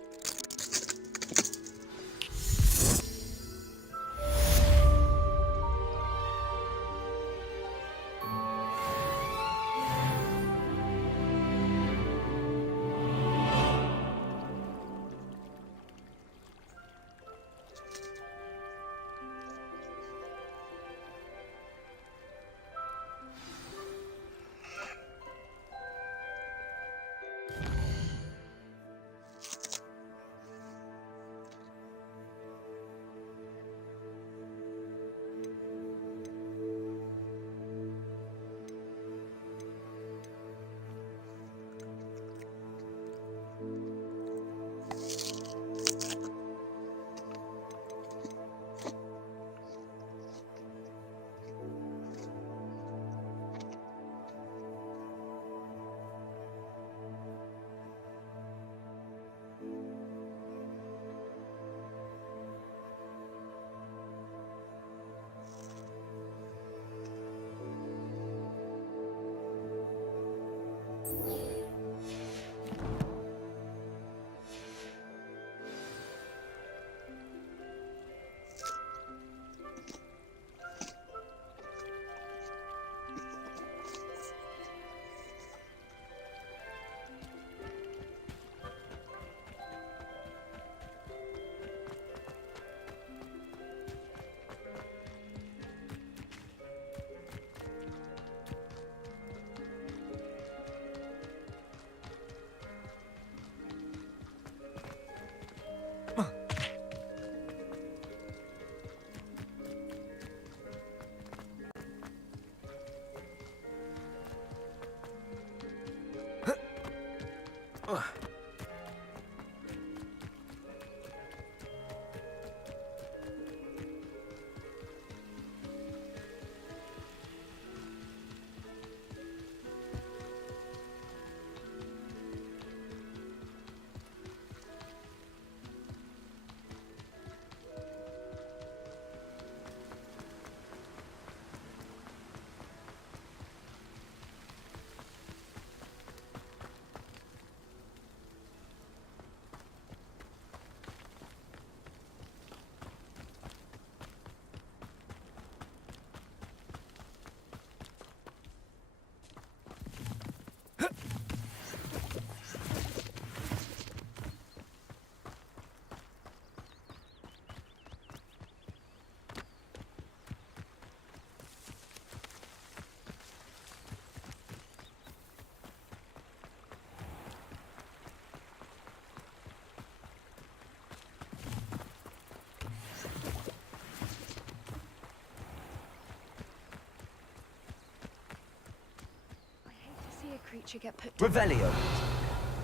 creature get put down. Revelio.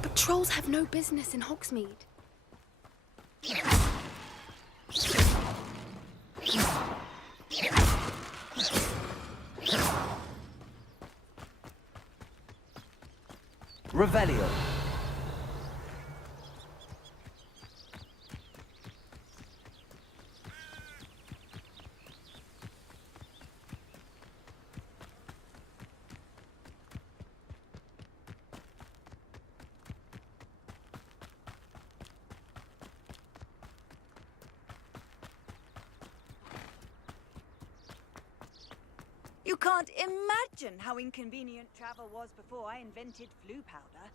But trolls have no business in Hogsmeade. Revelio. You can't imagine how inconvenient travel was before I invented flu powder.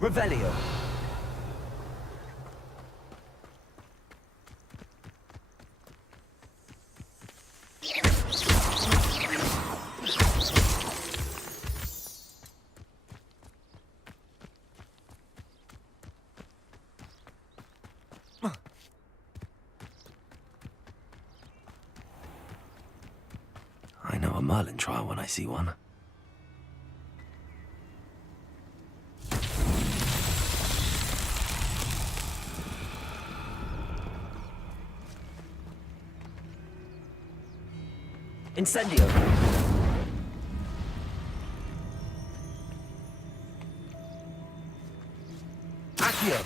Revelio. I know a Merlin trial when I see one. Incendio. Accio.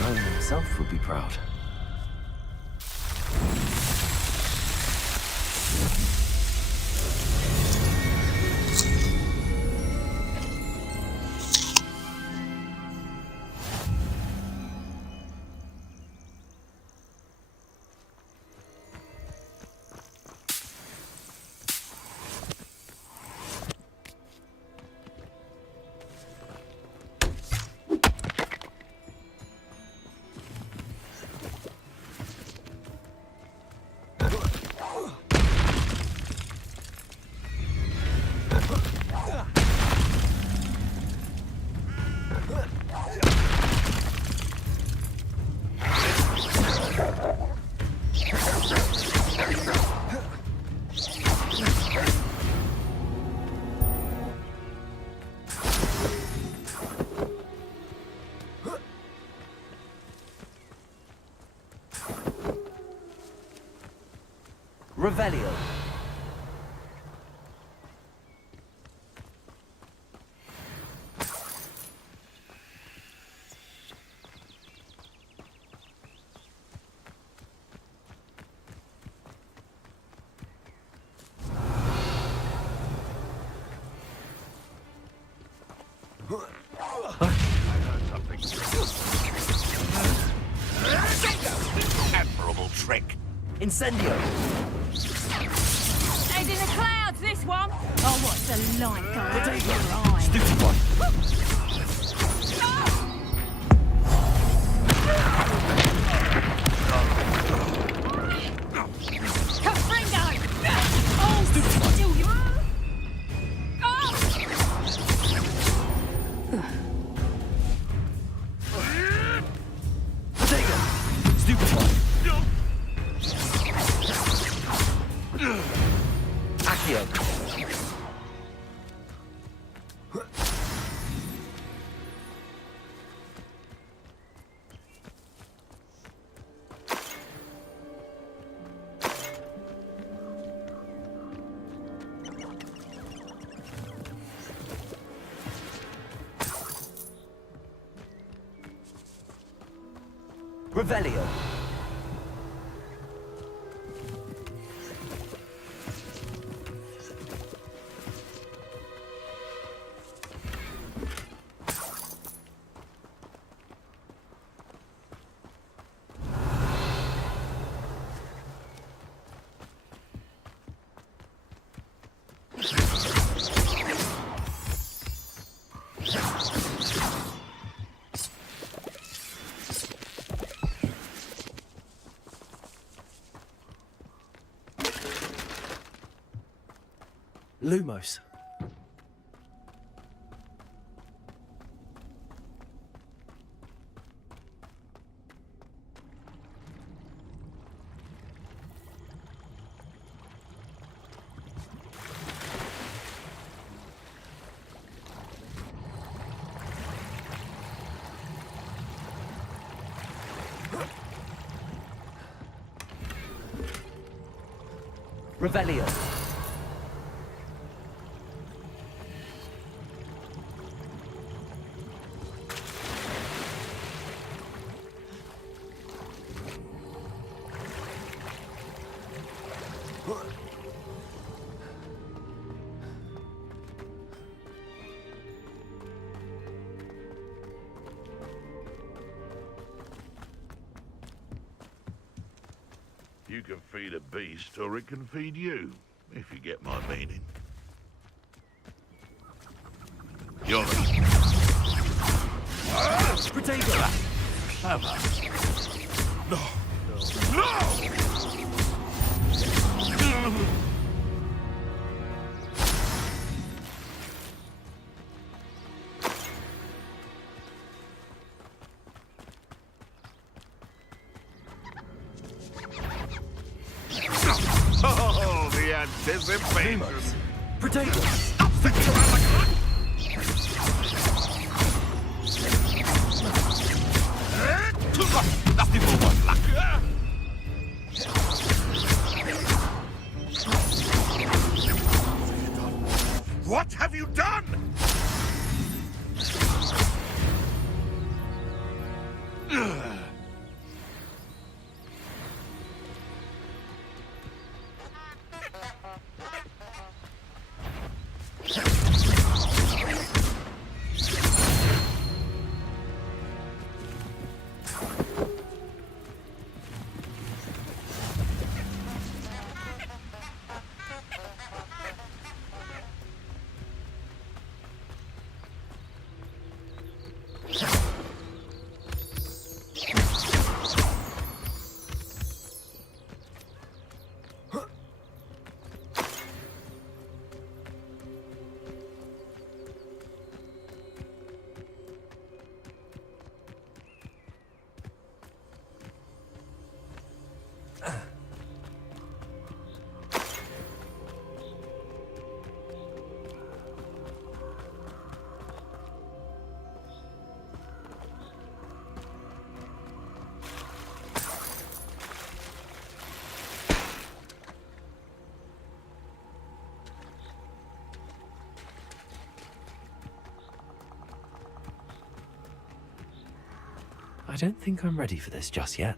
Merlin himself would be proud. Revelio. Admirable trick. Incendio! Head in the clouds, this one. Oh, what's the light going out of your eyes? Stupid one! Confringo! Oh, Stupid one! still you. Potato! Stupid one! Accio! Revelio! Lumos. Revelio. You can feed a beast, or it can feed you, if you get my meaning. You're Potato! clever. No! No! Oh, the anticipation! Potato! Stop sticking around like a... Nothing more one luck. What have you done? I don't think I'm ready for this just yet.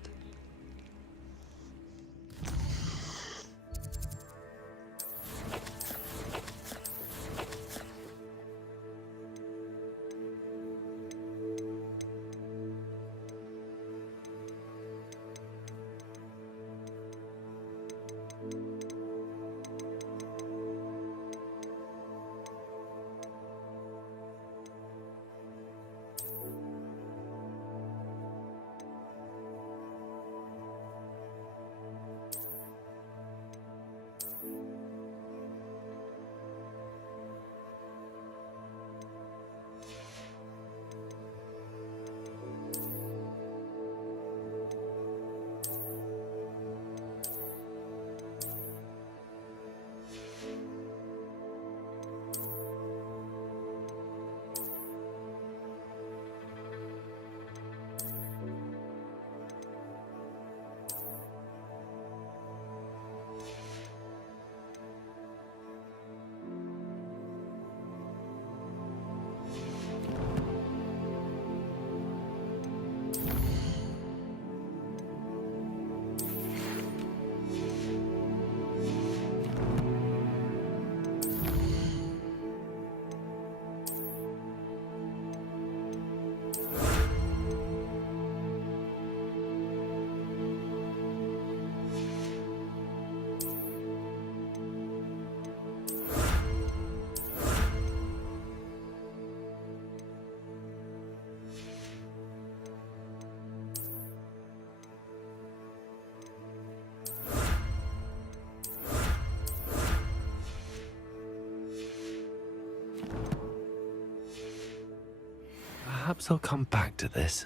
Perhaps I'll come back to this.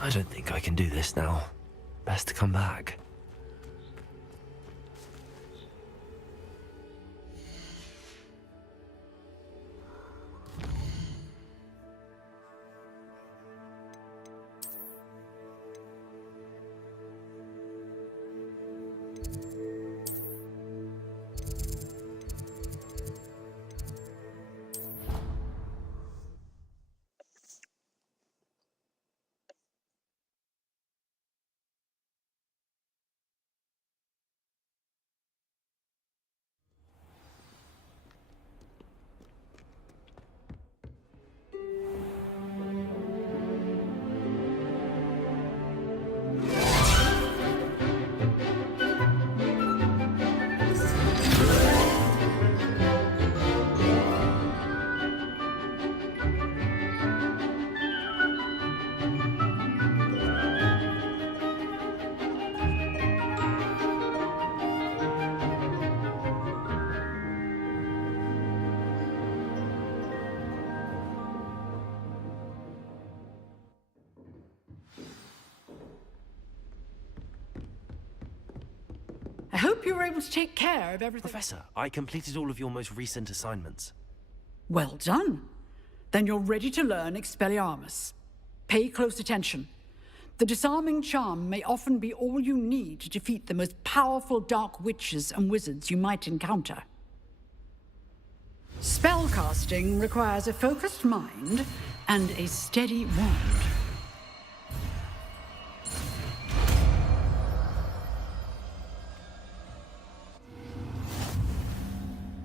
I don't think I can do this now. Best to come back. I hope you were able to take care of everything. Professor, I completed all of your most recent assignments. Well done. Then you're ready to learn Expelliarmus. Pay close attention. The disarming charm may often be all you need to defeat the most powerful dark witches and wizards you might encounter. Spellcasting requires a focused mind and a steady wand.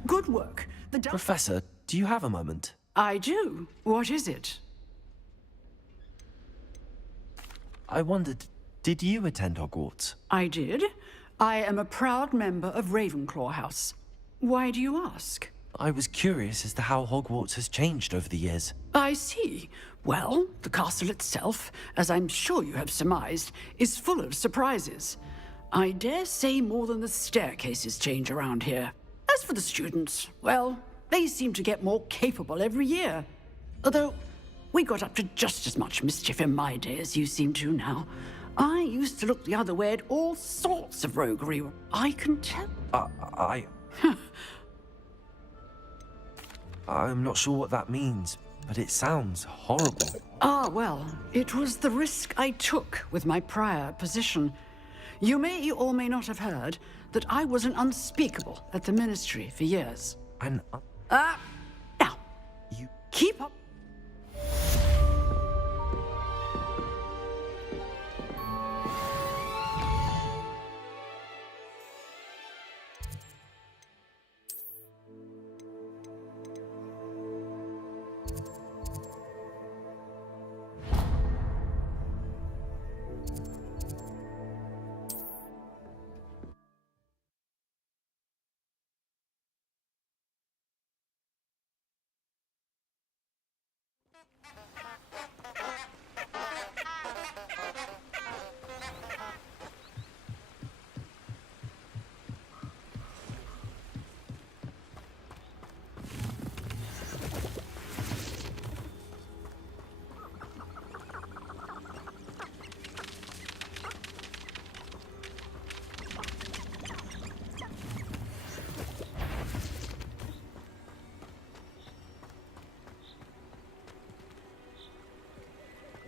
Good work. Professor, do you have a moment? I do. What is it? I wondered, did you attend Hogwarts? I did. I am a proud member of Ravenclaw House. Why do you ask? I was curious as to how Hogwarts has changed over the years. I see. Well, the castle itself, as I'm sure you have surmised, is full of surprises. I dare say more than the staircases change around here. As for the students, well, they seem to get more capable every year. Although, we got up to just as much mischief in my day as you seem to now. I used to look the other way at all sorts of roguery. I can tell. I'm not sure what that means, but it sounds horrible. Ah, well, it was the risk I took with my prior position. You may or may not have heard that I was an unspeakable at the Ministry for years. Now, you keep up.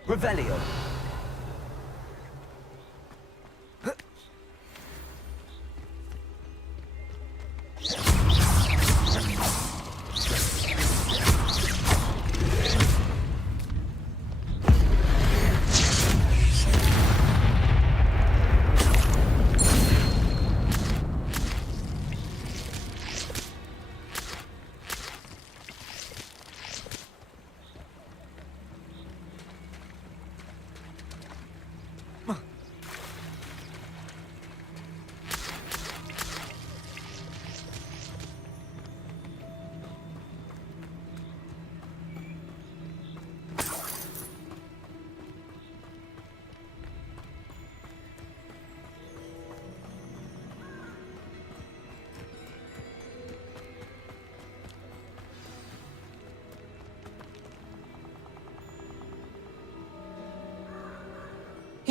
Revelio.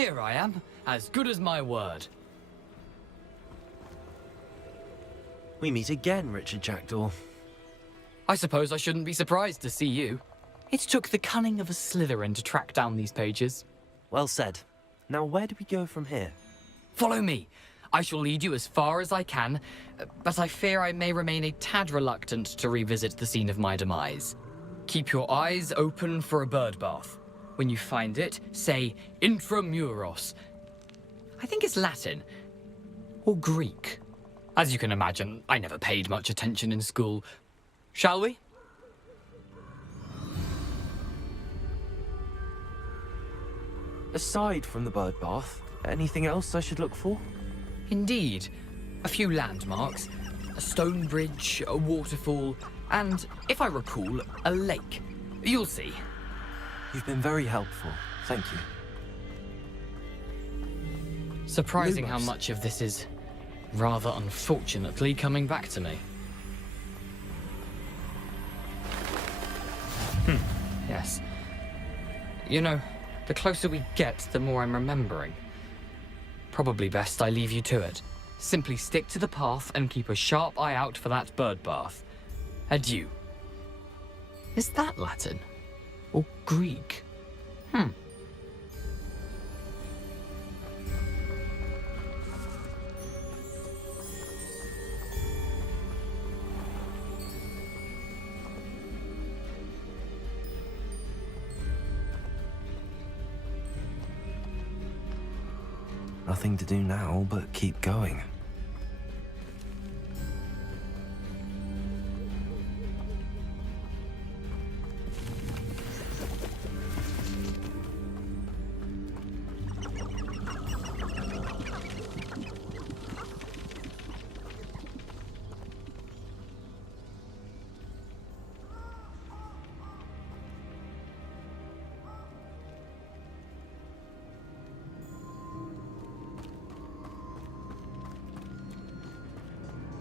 Here I am, as good as my word. We meet again, Richard Jackdaw. I suppose I shouldn't be surprised to see you. It took the cunning of a Slytherin to track down these pages. Well said. Now where do we go from here? Follow me. I shall lead you as far as I can, but I fear I may remain a tad reluctant to revisit the scene of my demise. Keep your eyes open for a bird bath. When you find it, say Intramuros. I think it's Latin. Or Greek. As you can imagine, I never paid much attention in school. Shall we? Aside from the bird bath, anything else I should look for? Indeed. A few landmarks. A stone bridge, a waterfall, and, if I recall, a lake. You'll see. You've been very helpful. Thank you. Surprising how Lumos. much of this is, rather unfortunately, coming back to me. Yes. You know, the closer we get, the more I'm remembering. Probably best I leave you to it. Simply stick to the path and keep a sharp eye out for that bird bath. Adieu. Is that Latin? Or Greek? Nothing to do now but keep going.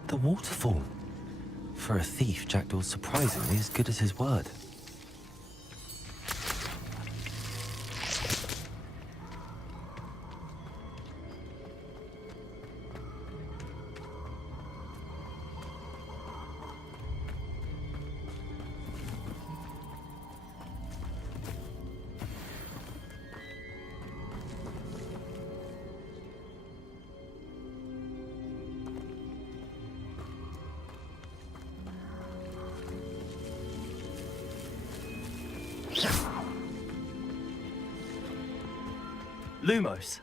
The waterfall. For a thief, Jackdaw's surprisingly as good as his word. Lumos.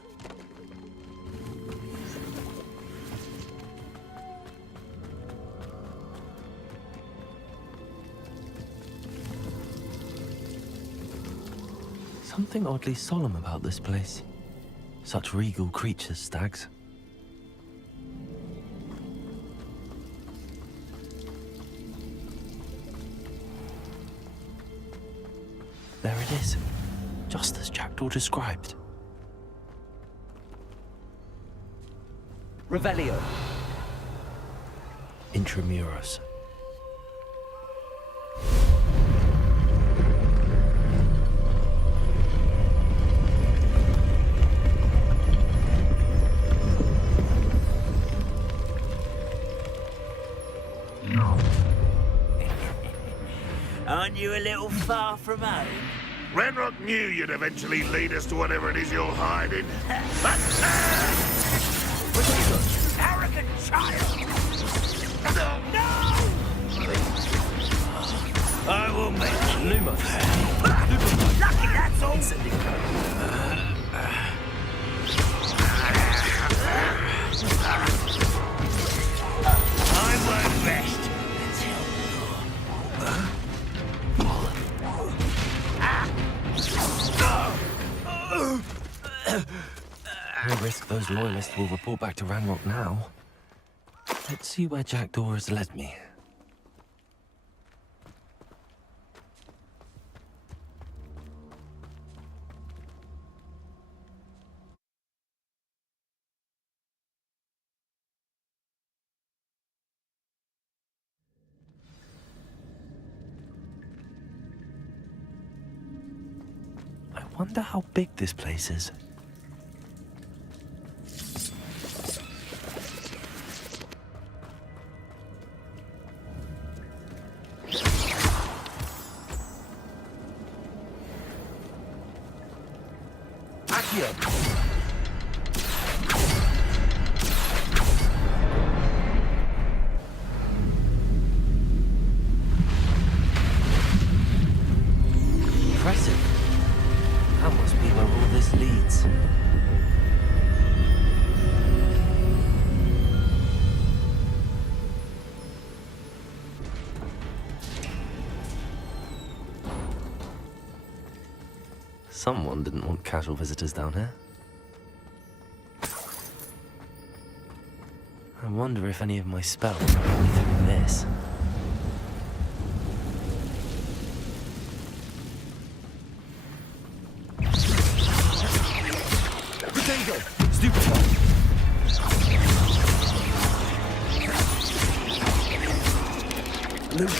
Something oddly solemn about this place. Such regal creatures, stags. There it is, just as Jackdaw described. Revelio. Intramuros. Aren't you a little far from home? Ranrock knew you'd eventually lead us to whatever it is you're hiding. Arrogant child! No! I will make Lumos. Lucky that's all! I won't rest No risk those loyalists will report back to Ranrock now. Let's see where Jackdaw has led me. I wonder how big this place is. Accio! Impressive. That must be where all this leads. Someone didn't want casual visitors down here. I wonder if any of my spells will get me through this. Potato! Stupid one! Luna!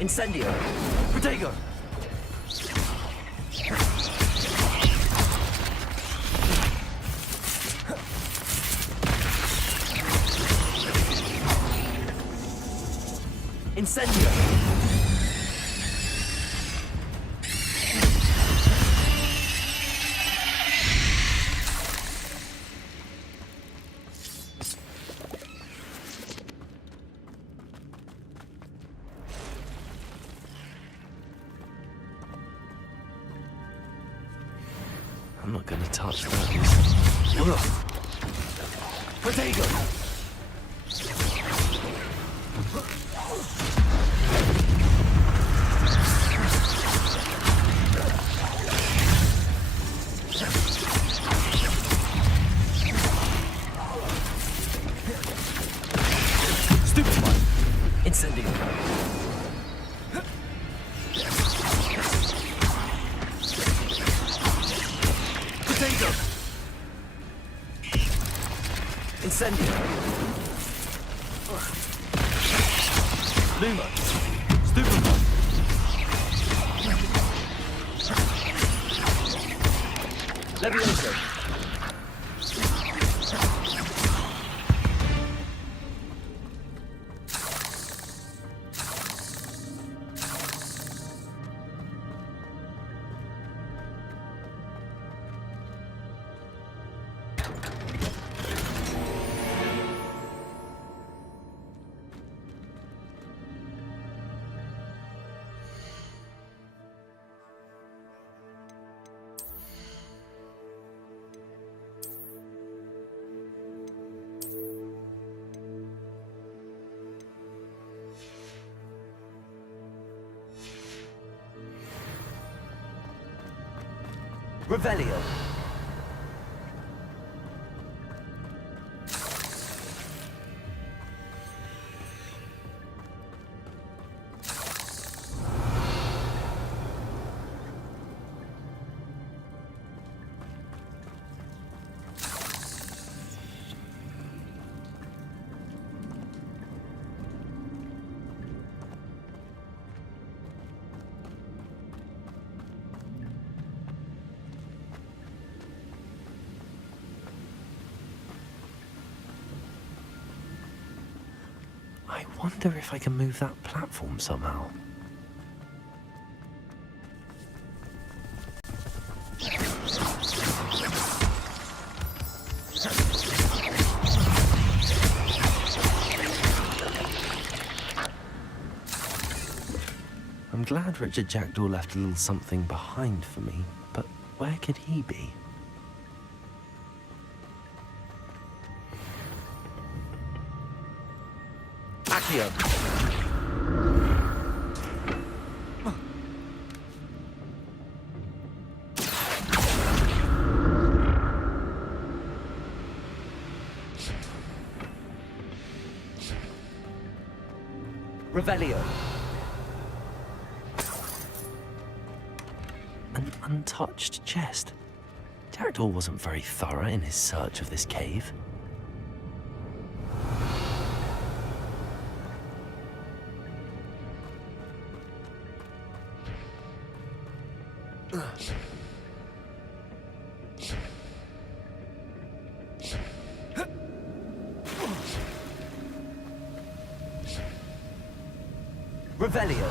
Incendio! Protego! Incendio! I'm not gonna touch those. Protego! Stupid one! Incendio! Incendio! Luma! Stupid one! Levioso! Revelio. I wonder if I can move that platform somehow. I'm glad Richard Jackdaw left a little something behind for me, but where could he be? Accio! Revelio. An untouched chest. Jackdaw wasn't very thorough in his search of this cave. Revelio.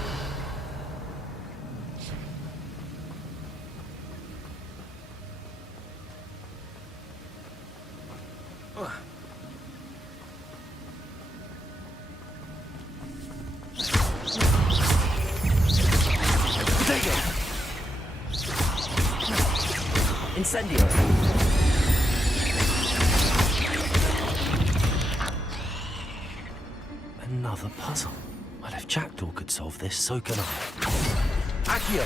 Incendio. Another puzzle. Well, if Jackdaw could solve this, so can I. Accio.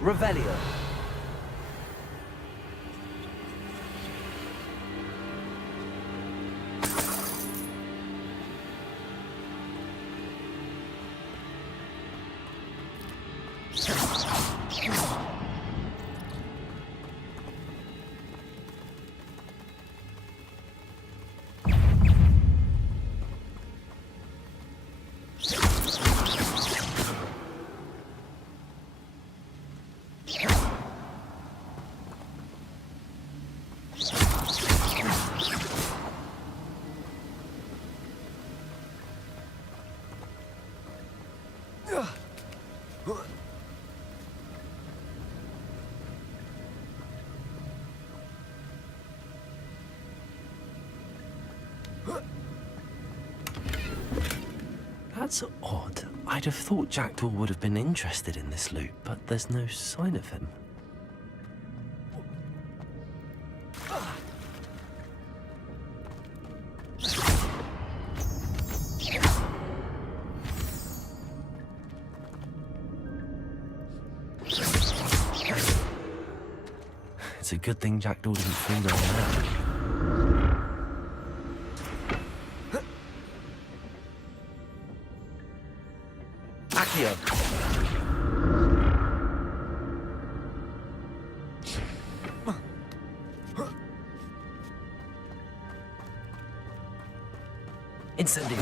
Revelio. That's odd. I'd have thought Jackdaw would have been interested in this loot, but there's no sign of him. It's a good thing Jackdaw didn't fall down there. Accio. Incendio.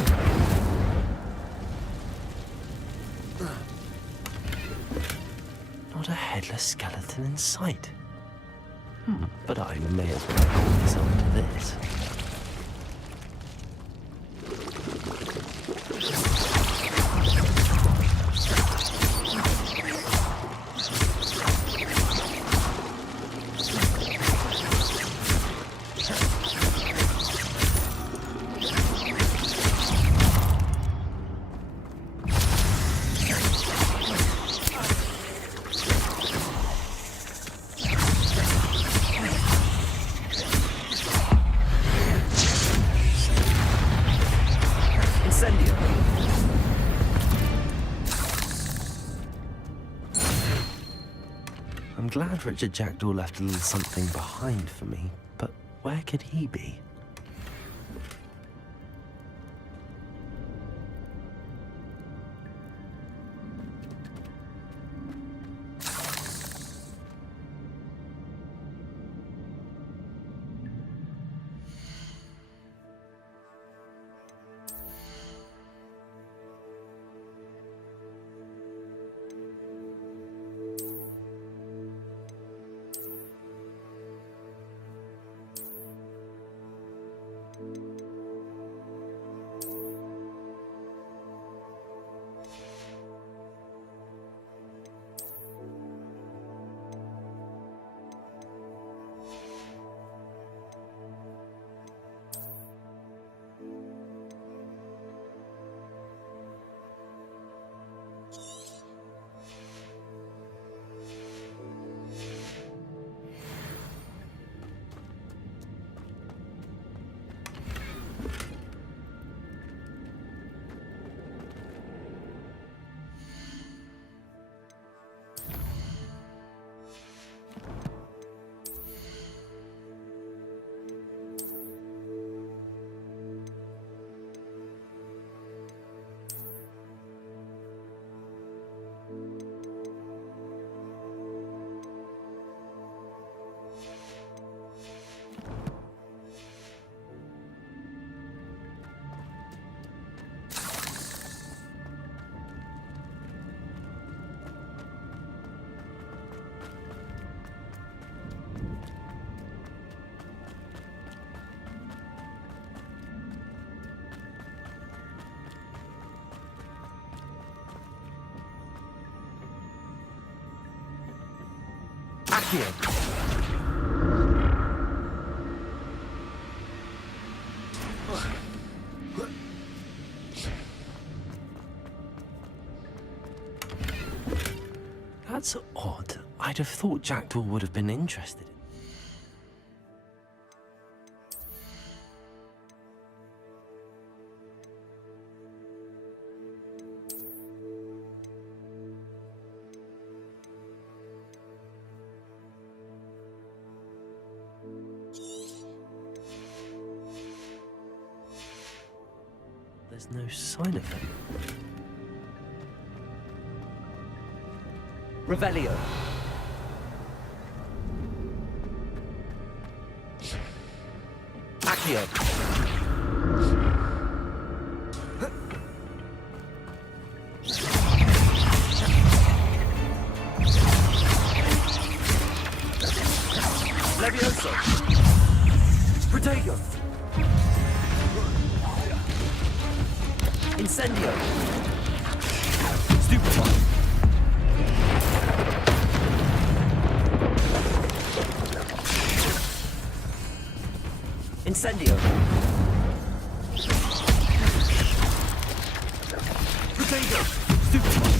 Not a headless skeleton in sight. But I may as well hold myself to this. I'm glad Richard Jackdaw left a little something behind for me, but where could he be? Accio. That's odd. I'd have thought Jackdaw would have been interested. There's no sign of him. Revelio. Accio. Levioso. Protego. Incendio. Stupefy. Incendio. Protego. Stupefy.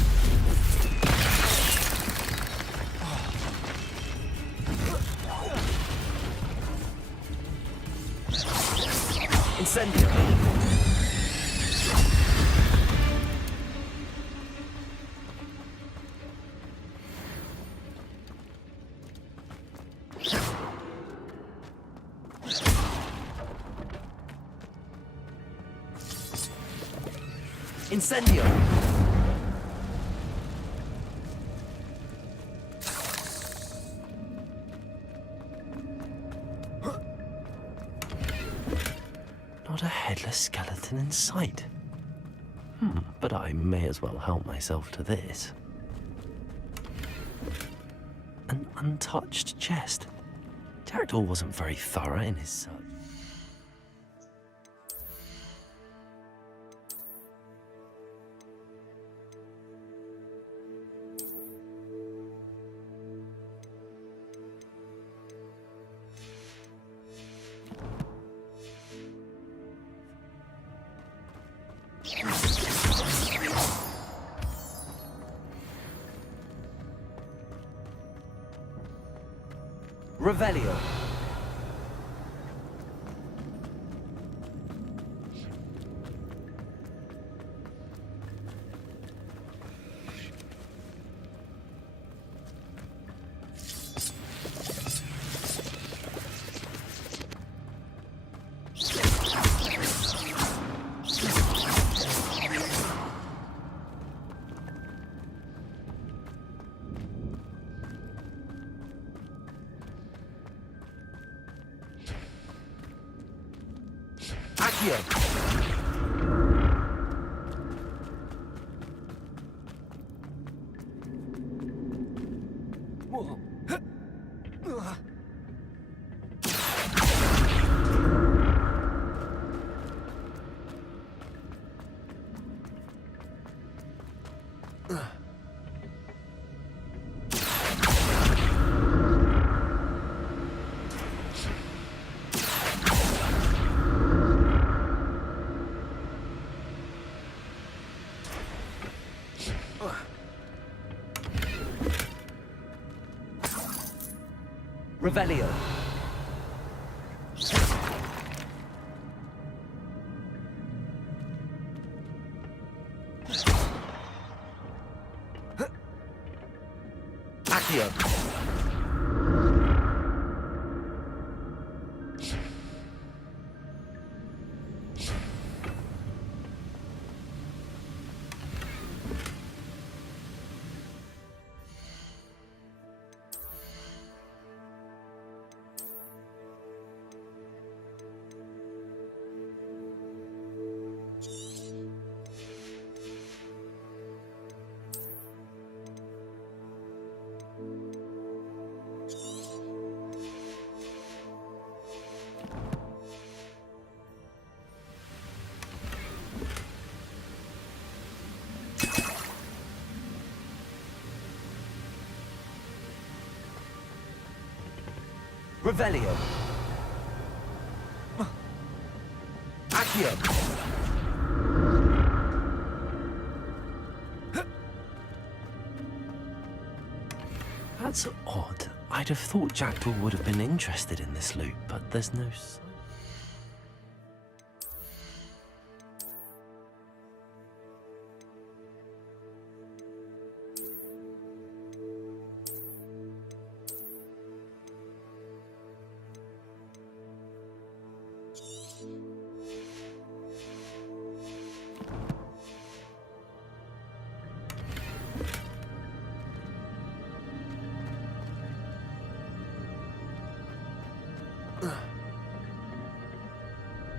Incendio. Incendio. Not a headless skeleton in sight. But I may as well help myself to this. An untouched chest. Jackdaw wasn't very thorough in his search. Revelio. Accio. Revelio. Accio. Revelio. Accio. That's odd. I'd have thought Jackdaw would have been interested in this loot, but there's no sign.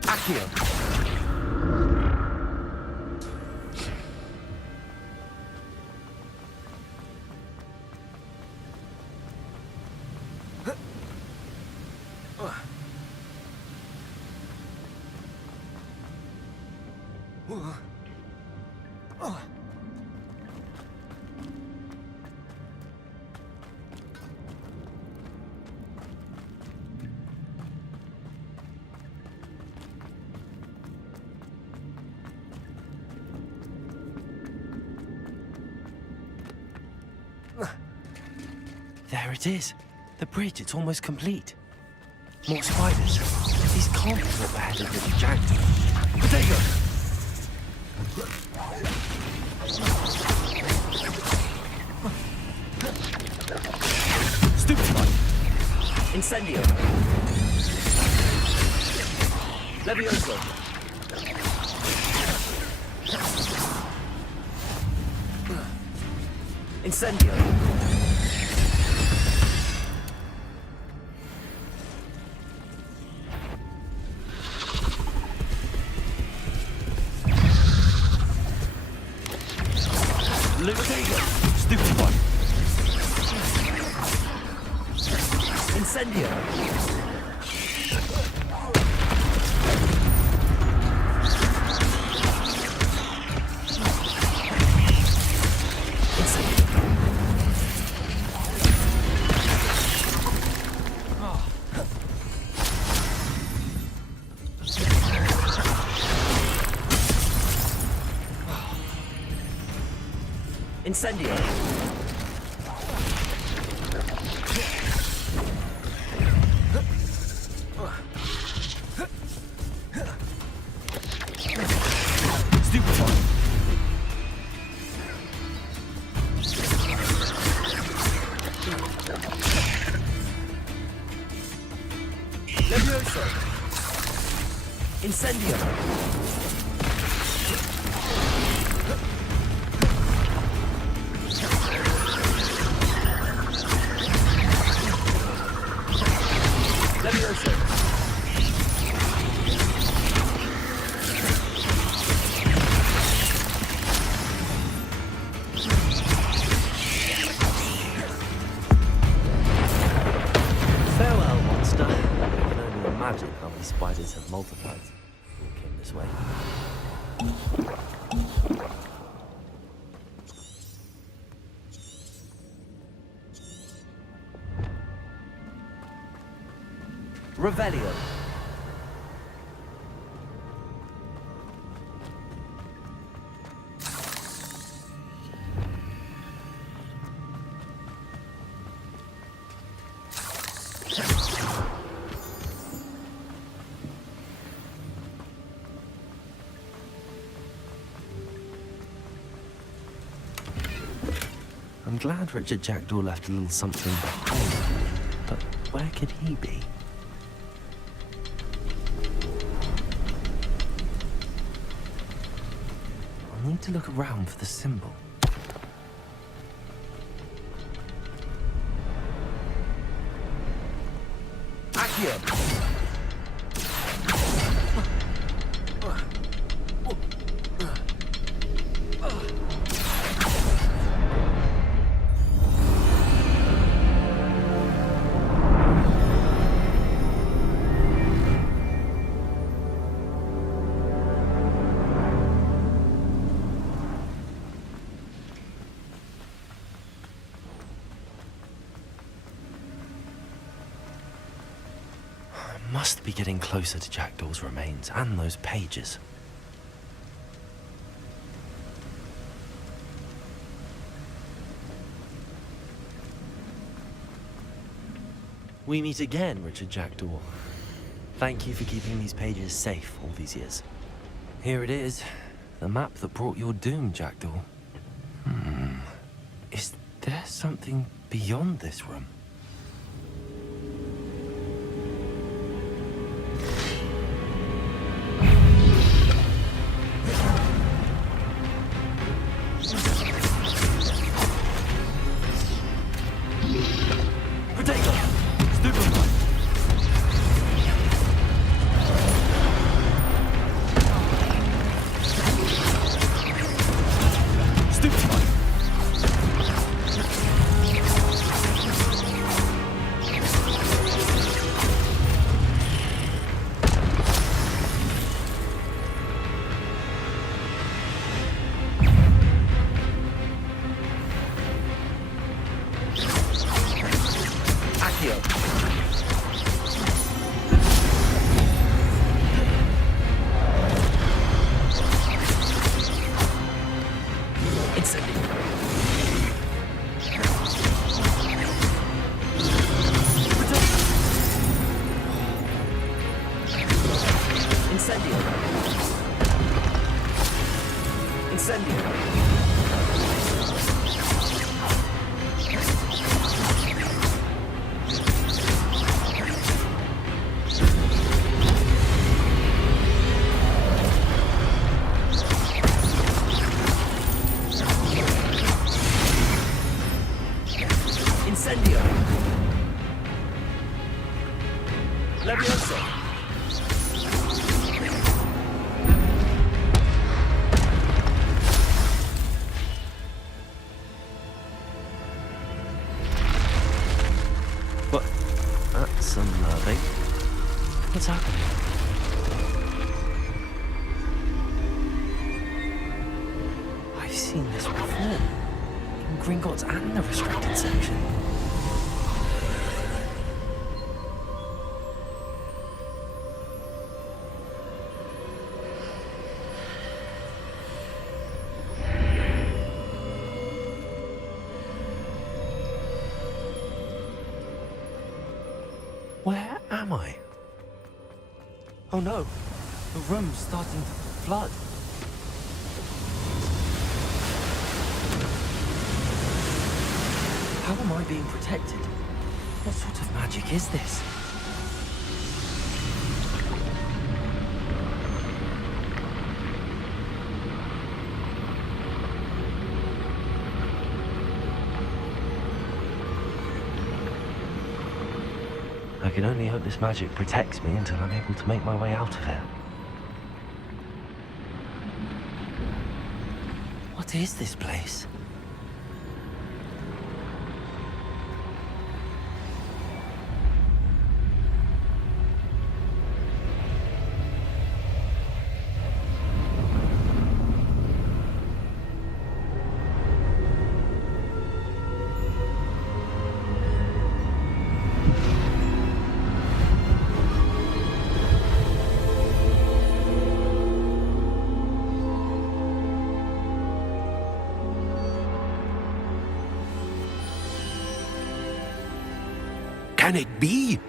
Accio. There it is. The bridge, it's almost complete. More spiders. These can't be what the head of the Jackdaw. Potato! Stupefy! Incendio! Levioso! Incendio! Stupefy! Incendio! Incendio! Stupefy! Levioso! Incendio! Farewell, monster. I can only imagine how many spiders have multiplied. All came this way. Revelio. I'm glad Richard Jackdaw left a little something behind, but where could he be? I need to look around for the symbol. Accio! Must be getting closer to Jackdaw's remains and those pages. We meet again, Richard Jackdaw. Thank you for keeping these pages safe all these years. Here it is, the map that brought your doom, Jackdaw. Is there something beyond this room? What's happening? I've seen this before. In Gringotts and the restricted section. Where am I? Oh no, the room's starting to flood. How am I being protected? What sort of magic is this? I can only hope this magic protects me until I'm able to make my way out of it. What is this place? Can it be?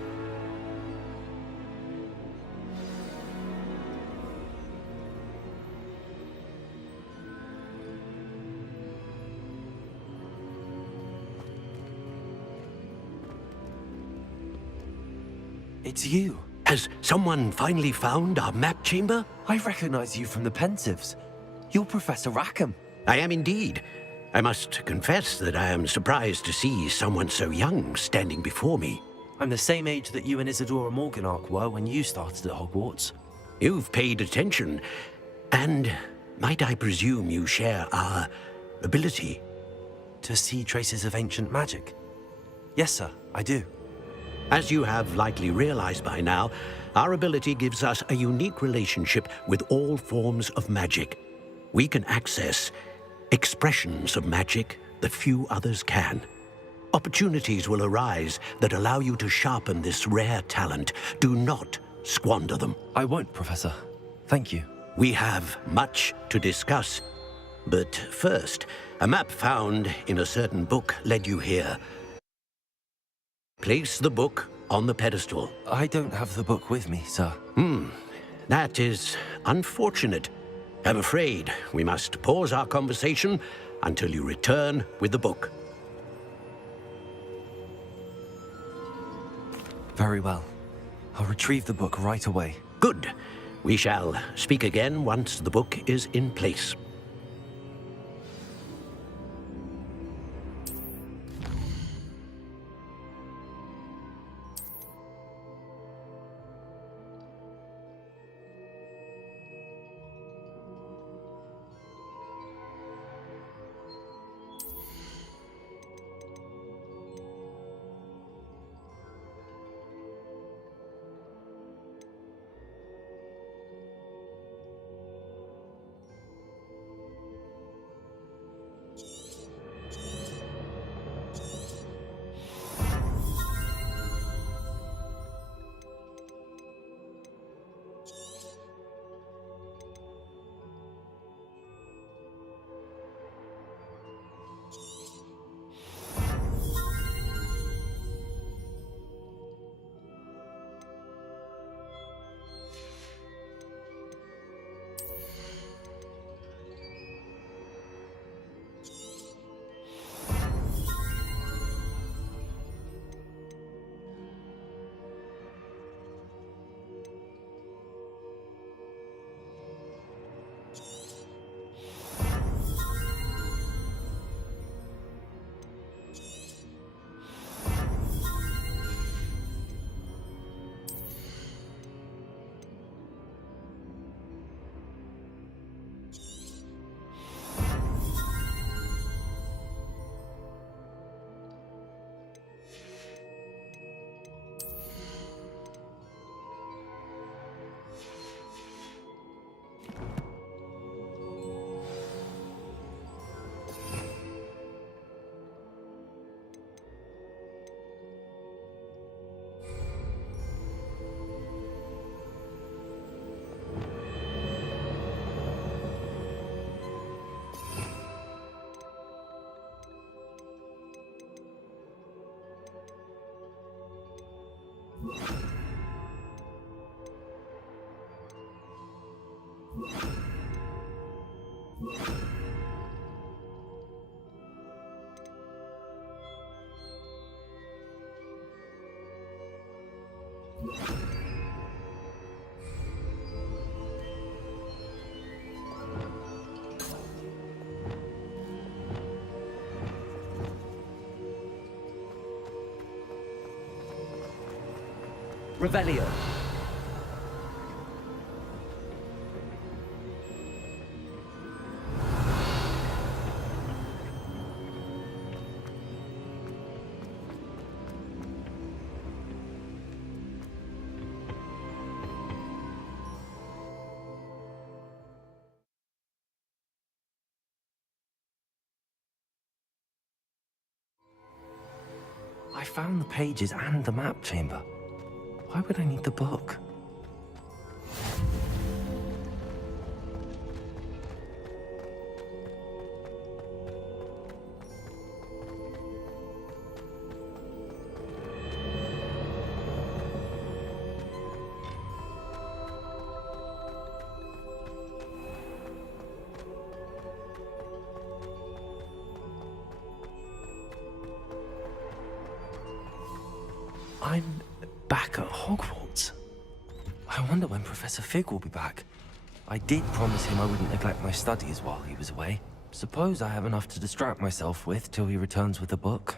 It's you. Has someone finally found our map chamber? I recognize you from the Pensieves. You're Professor Rackham. I am indeed. I must confess that I am surprised to see someone so young standing before me. I'm the same age that you and Isidora Morganach were when you started at Hogwarts. You've paid attention, and might I presume you share our ability? To see traces of ancient magic? Yes, sir, I do. As you have likely realized by now, our ability gives us a unique relationship with all forms of magic. We can access expressions of magic that few others can. Opportunities will arise that allow you to sharpen this rare talent. Do not squander them. I won't, Professor. Thank you. We have much to discuss. But first, a map found in a certain book led you here. Place the book on the pedestal. I don't have the book with me, sir. That is unfortunate. I'm afraid we must pause our conversation until you return with the book. Very well. I'll retrieve the book right away. Good. We shall speak again once the book is in place. Revelio. I found the pages and the map chamber. Why would I need the book? I'm back at Hogwarts. I wonder when Professor Fig will be back. I did promise him I wouldn't neglect my studies while he was away. Suppose I have enough to distract myself with till he returns with the book.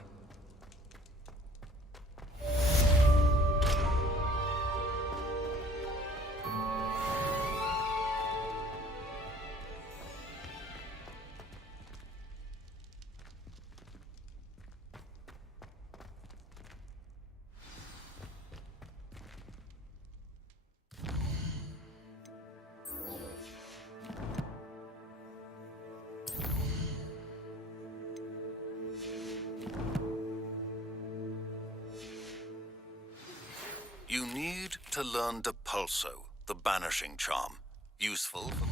to learn Depulso, the banishing charm. Useful for...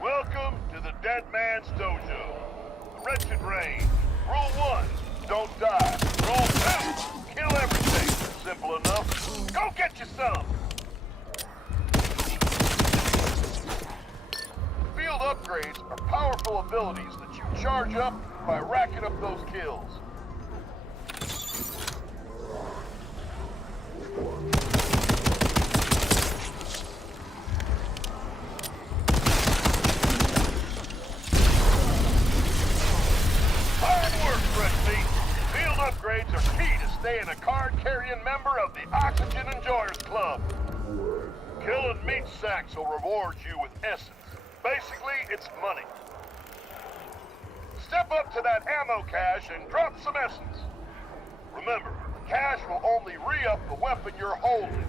Welcome to the Dead Man's Dojo. The Wretched Range. Rule 1, don't die. Rule 2, kill everything. Simple enough. Go get you some. Field upgrades are powerful abilities that you charge up by racking up those kills. Upgrades are key to staying a card-carrying member of the Oxygen Enjoyers Club. Killing meat sacks will reward you with essence. Basically, it's money. Step up to that ammo cache and drop some essence. Remember, the cache will only re-up the weapon you're holding.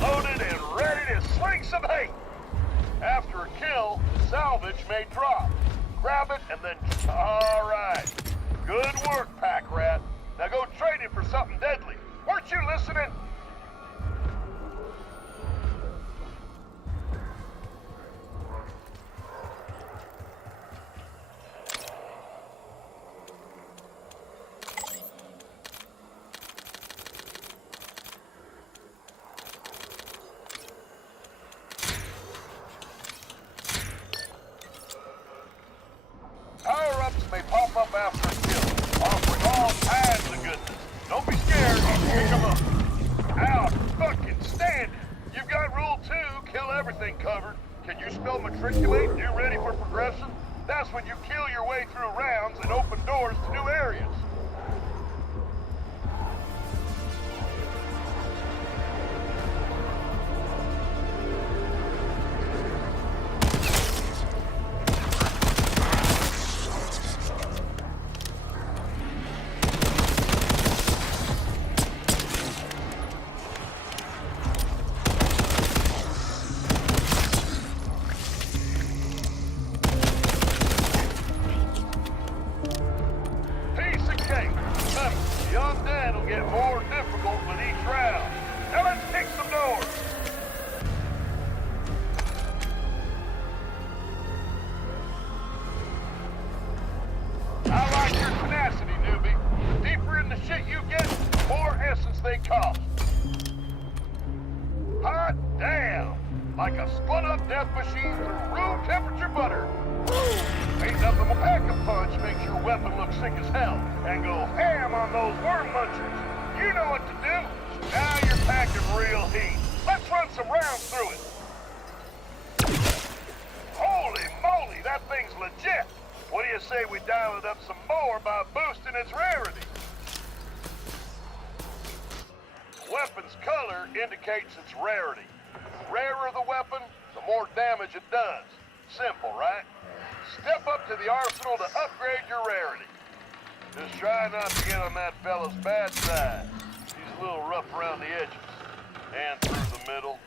Loaded and ready to sling some hate. After a kill, salvage may drop. Grab it and then... All right. Good work, Pack Rat. Now go trade it for something deadly. Weren't you listening? Power-ups may pop up after a kill, offering all kinds of goodness. Don't be scared, pick them up. Out, fucking stand it. You've got rule 2, kill everything covered. Can you spell matriculate? You ready for progression? That's when you kill your way through rounds and open doors to new areas. get more difficult with each round. Now let's kick some doors. I like your tenacity, newbie. The deeper in the shit you get, the more essence they cost. Hot damn! Like a spun-up death machine through room temperature butter. Ain't nothing but pack-a-punch makes your weapon look sick as hell and go ham on those worm munchers. You know what to do. Now you're packing real heat. Let's run some rounds through it. Holy moly, that thing's legit. What do you say we dial it up some more by boosting its rarity? The weapon's color indicates its rarity. The rarer the weapon, the more damage it does. Simple, right? Step up to the arsenal to upgrade your rarity. Just try not to get on that fella's bad side. He's a little rough around the edges. And through the middle.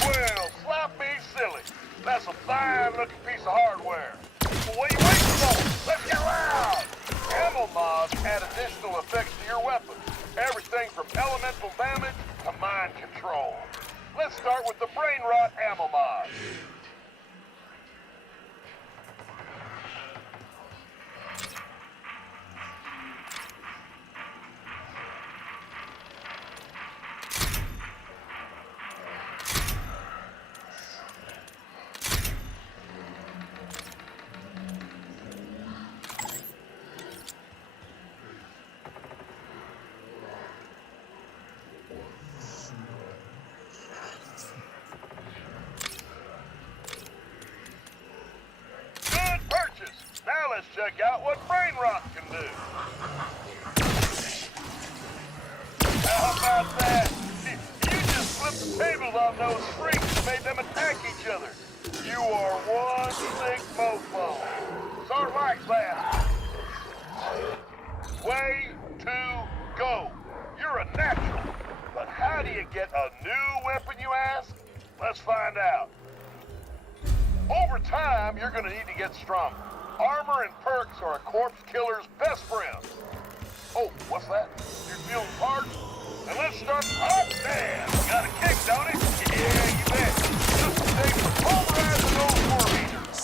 Well, slap me silly. That's a fine-looking piece of hardware. Well, what are you waiting for? Let's get loud! Ammo mods add additional effects to your weapon. Everything from elemental damage to mind control. Let's start with the Brain Rot ammo mod. Now let's check out what Brain Rot can do. How about that? You just flipped the tables on those freaks and made them attack each other. You are one sick mofo. Sort of like that. Way to go. You're a natural. But how do you get a new weapon, you ask? Let's find out. Over time, you're gonna need to get stronger. Armor and perks are a corpse killer's best friend. Oh, what's that? You're feeling parched? Then let's start. Oh, damn! Got a kick, don't it? Yeah, you bet. Just stay pulverizing those worm eaters.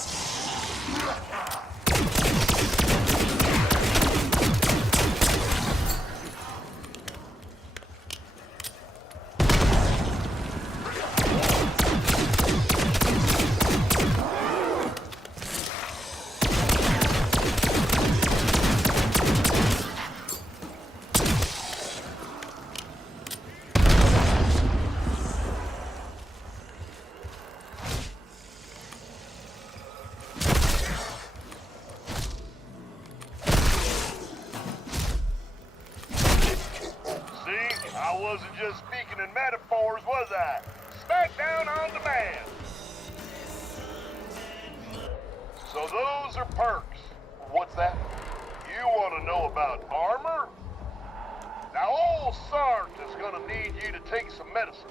I wasn't just speaking in metaphors, was I? Smackdown on demand. So those are perks. What's that? You want to know about armor? Now old Sark is gonna need you to take some medicine.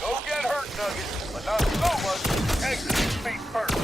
Go get hurt, Nugget, but not so much to exit his feet first.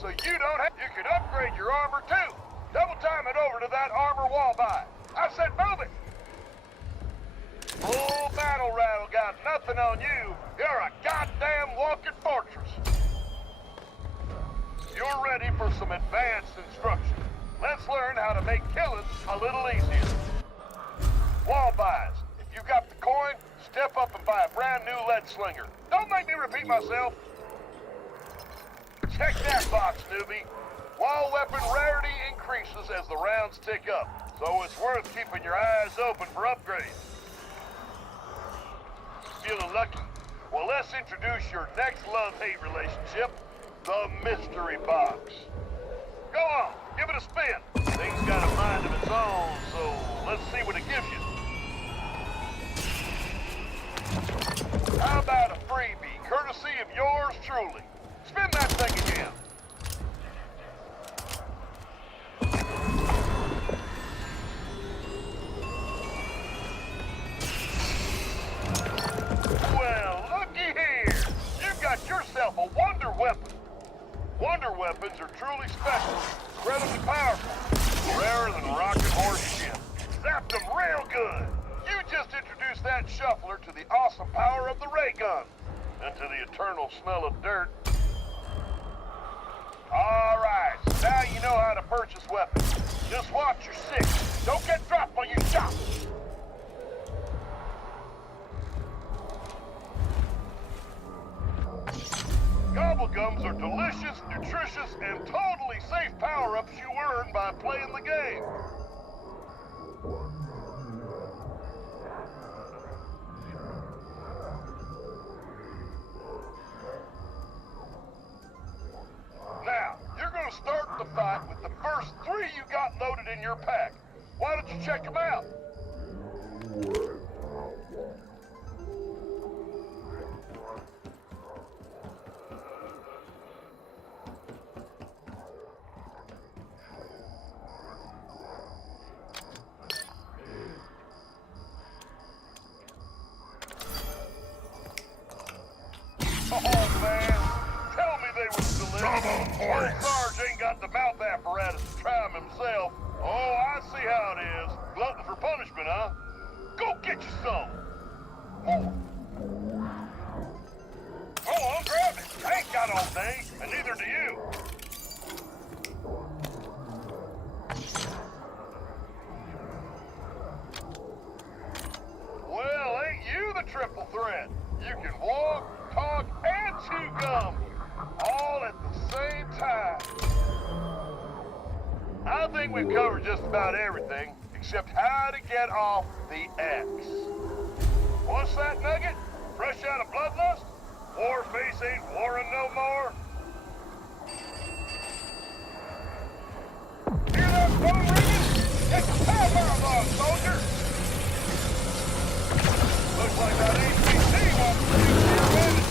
So you don't have... You can upgrade your armor, too. Double time it over to that armor wall buy. I said move it. Full battle rattle got nothing on you. You're a goddamn walking fortress. You're ready for some advanced instruction. Let's learn how to make killing a little easier. Wall buys. If you got the coin, Step up and buy a brand new lead slinger. Don't make me repeat myself. Check that box, newbie. Wall weapon rarity increases as the rounds tick up, so it's worth keeping your eyes open for upgrades. Feeling lucky? Well, let's introduce your next love-hate relationship, the mystery box. Go on, give it a spin. Thing's got a mind of its own, so let's see what it gives you. How about a freebie, courtesy of yours truly? Spin that thing again. Well, looky here. You've got yourself a wonder weapon. Wonder weapons are truly special, incredibly powerful, rarer than rocket horse shit. Zap them real good. You just introduced that shuffler to the awesome power of the ray gun, and to the eternal smell of dirt. All right, so now you know how to purchase weapons. Just watch your six. Don't get dropped while you shop. Gobblegums are delicious, nutritious, and totally safe power-ups you earn by playing the game. Now, you're gonna start the fight with the first 3 you got loaded in your pack. Why don't you check them out? Oh, man. Tell me they were delicious. Old Sarge ain't got the mouth apparatus to try them himself. Oh, I see how it is. Glutton for punishment, huh? Go get you some. More. Go on, grab it. I ain't got all day, and neither do you. Well, ain't you the triple threat? You can walk, talk, and chew gum, all at the same time. I think we've covered just about everything, except how to get off the X. What's that, Nugget? Fresh out of bloodlust? Warface ain't warring no more? Hear that phone ringing? It's the power alarm, soldier! Looks like that HPT wants to use your advantage.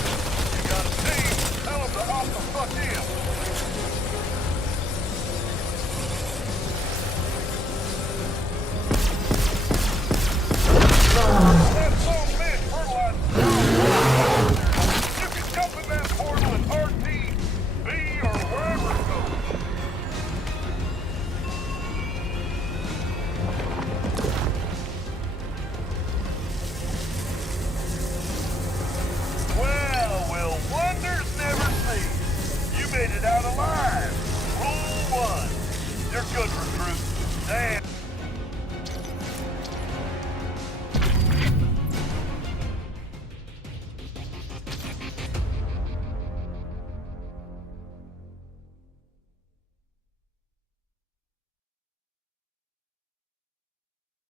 You got a team, tell them to hop the fuck in.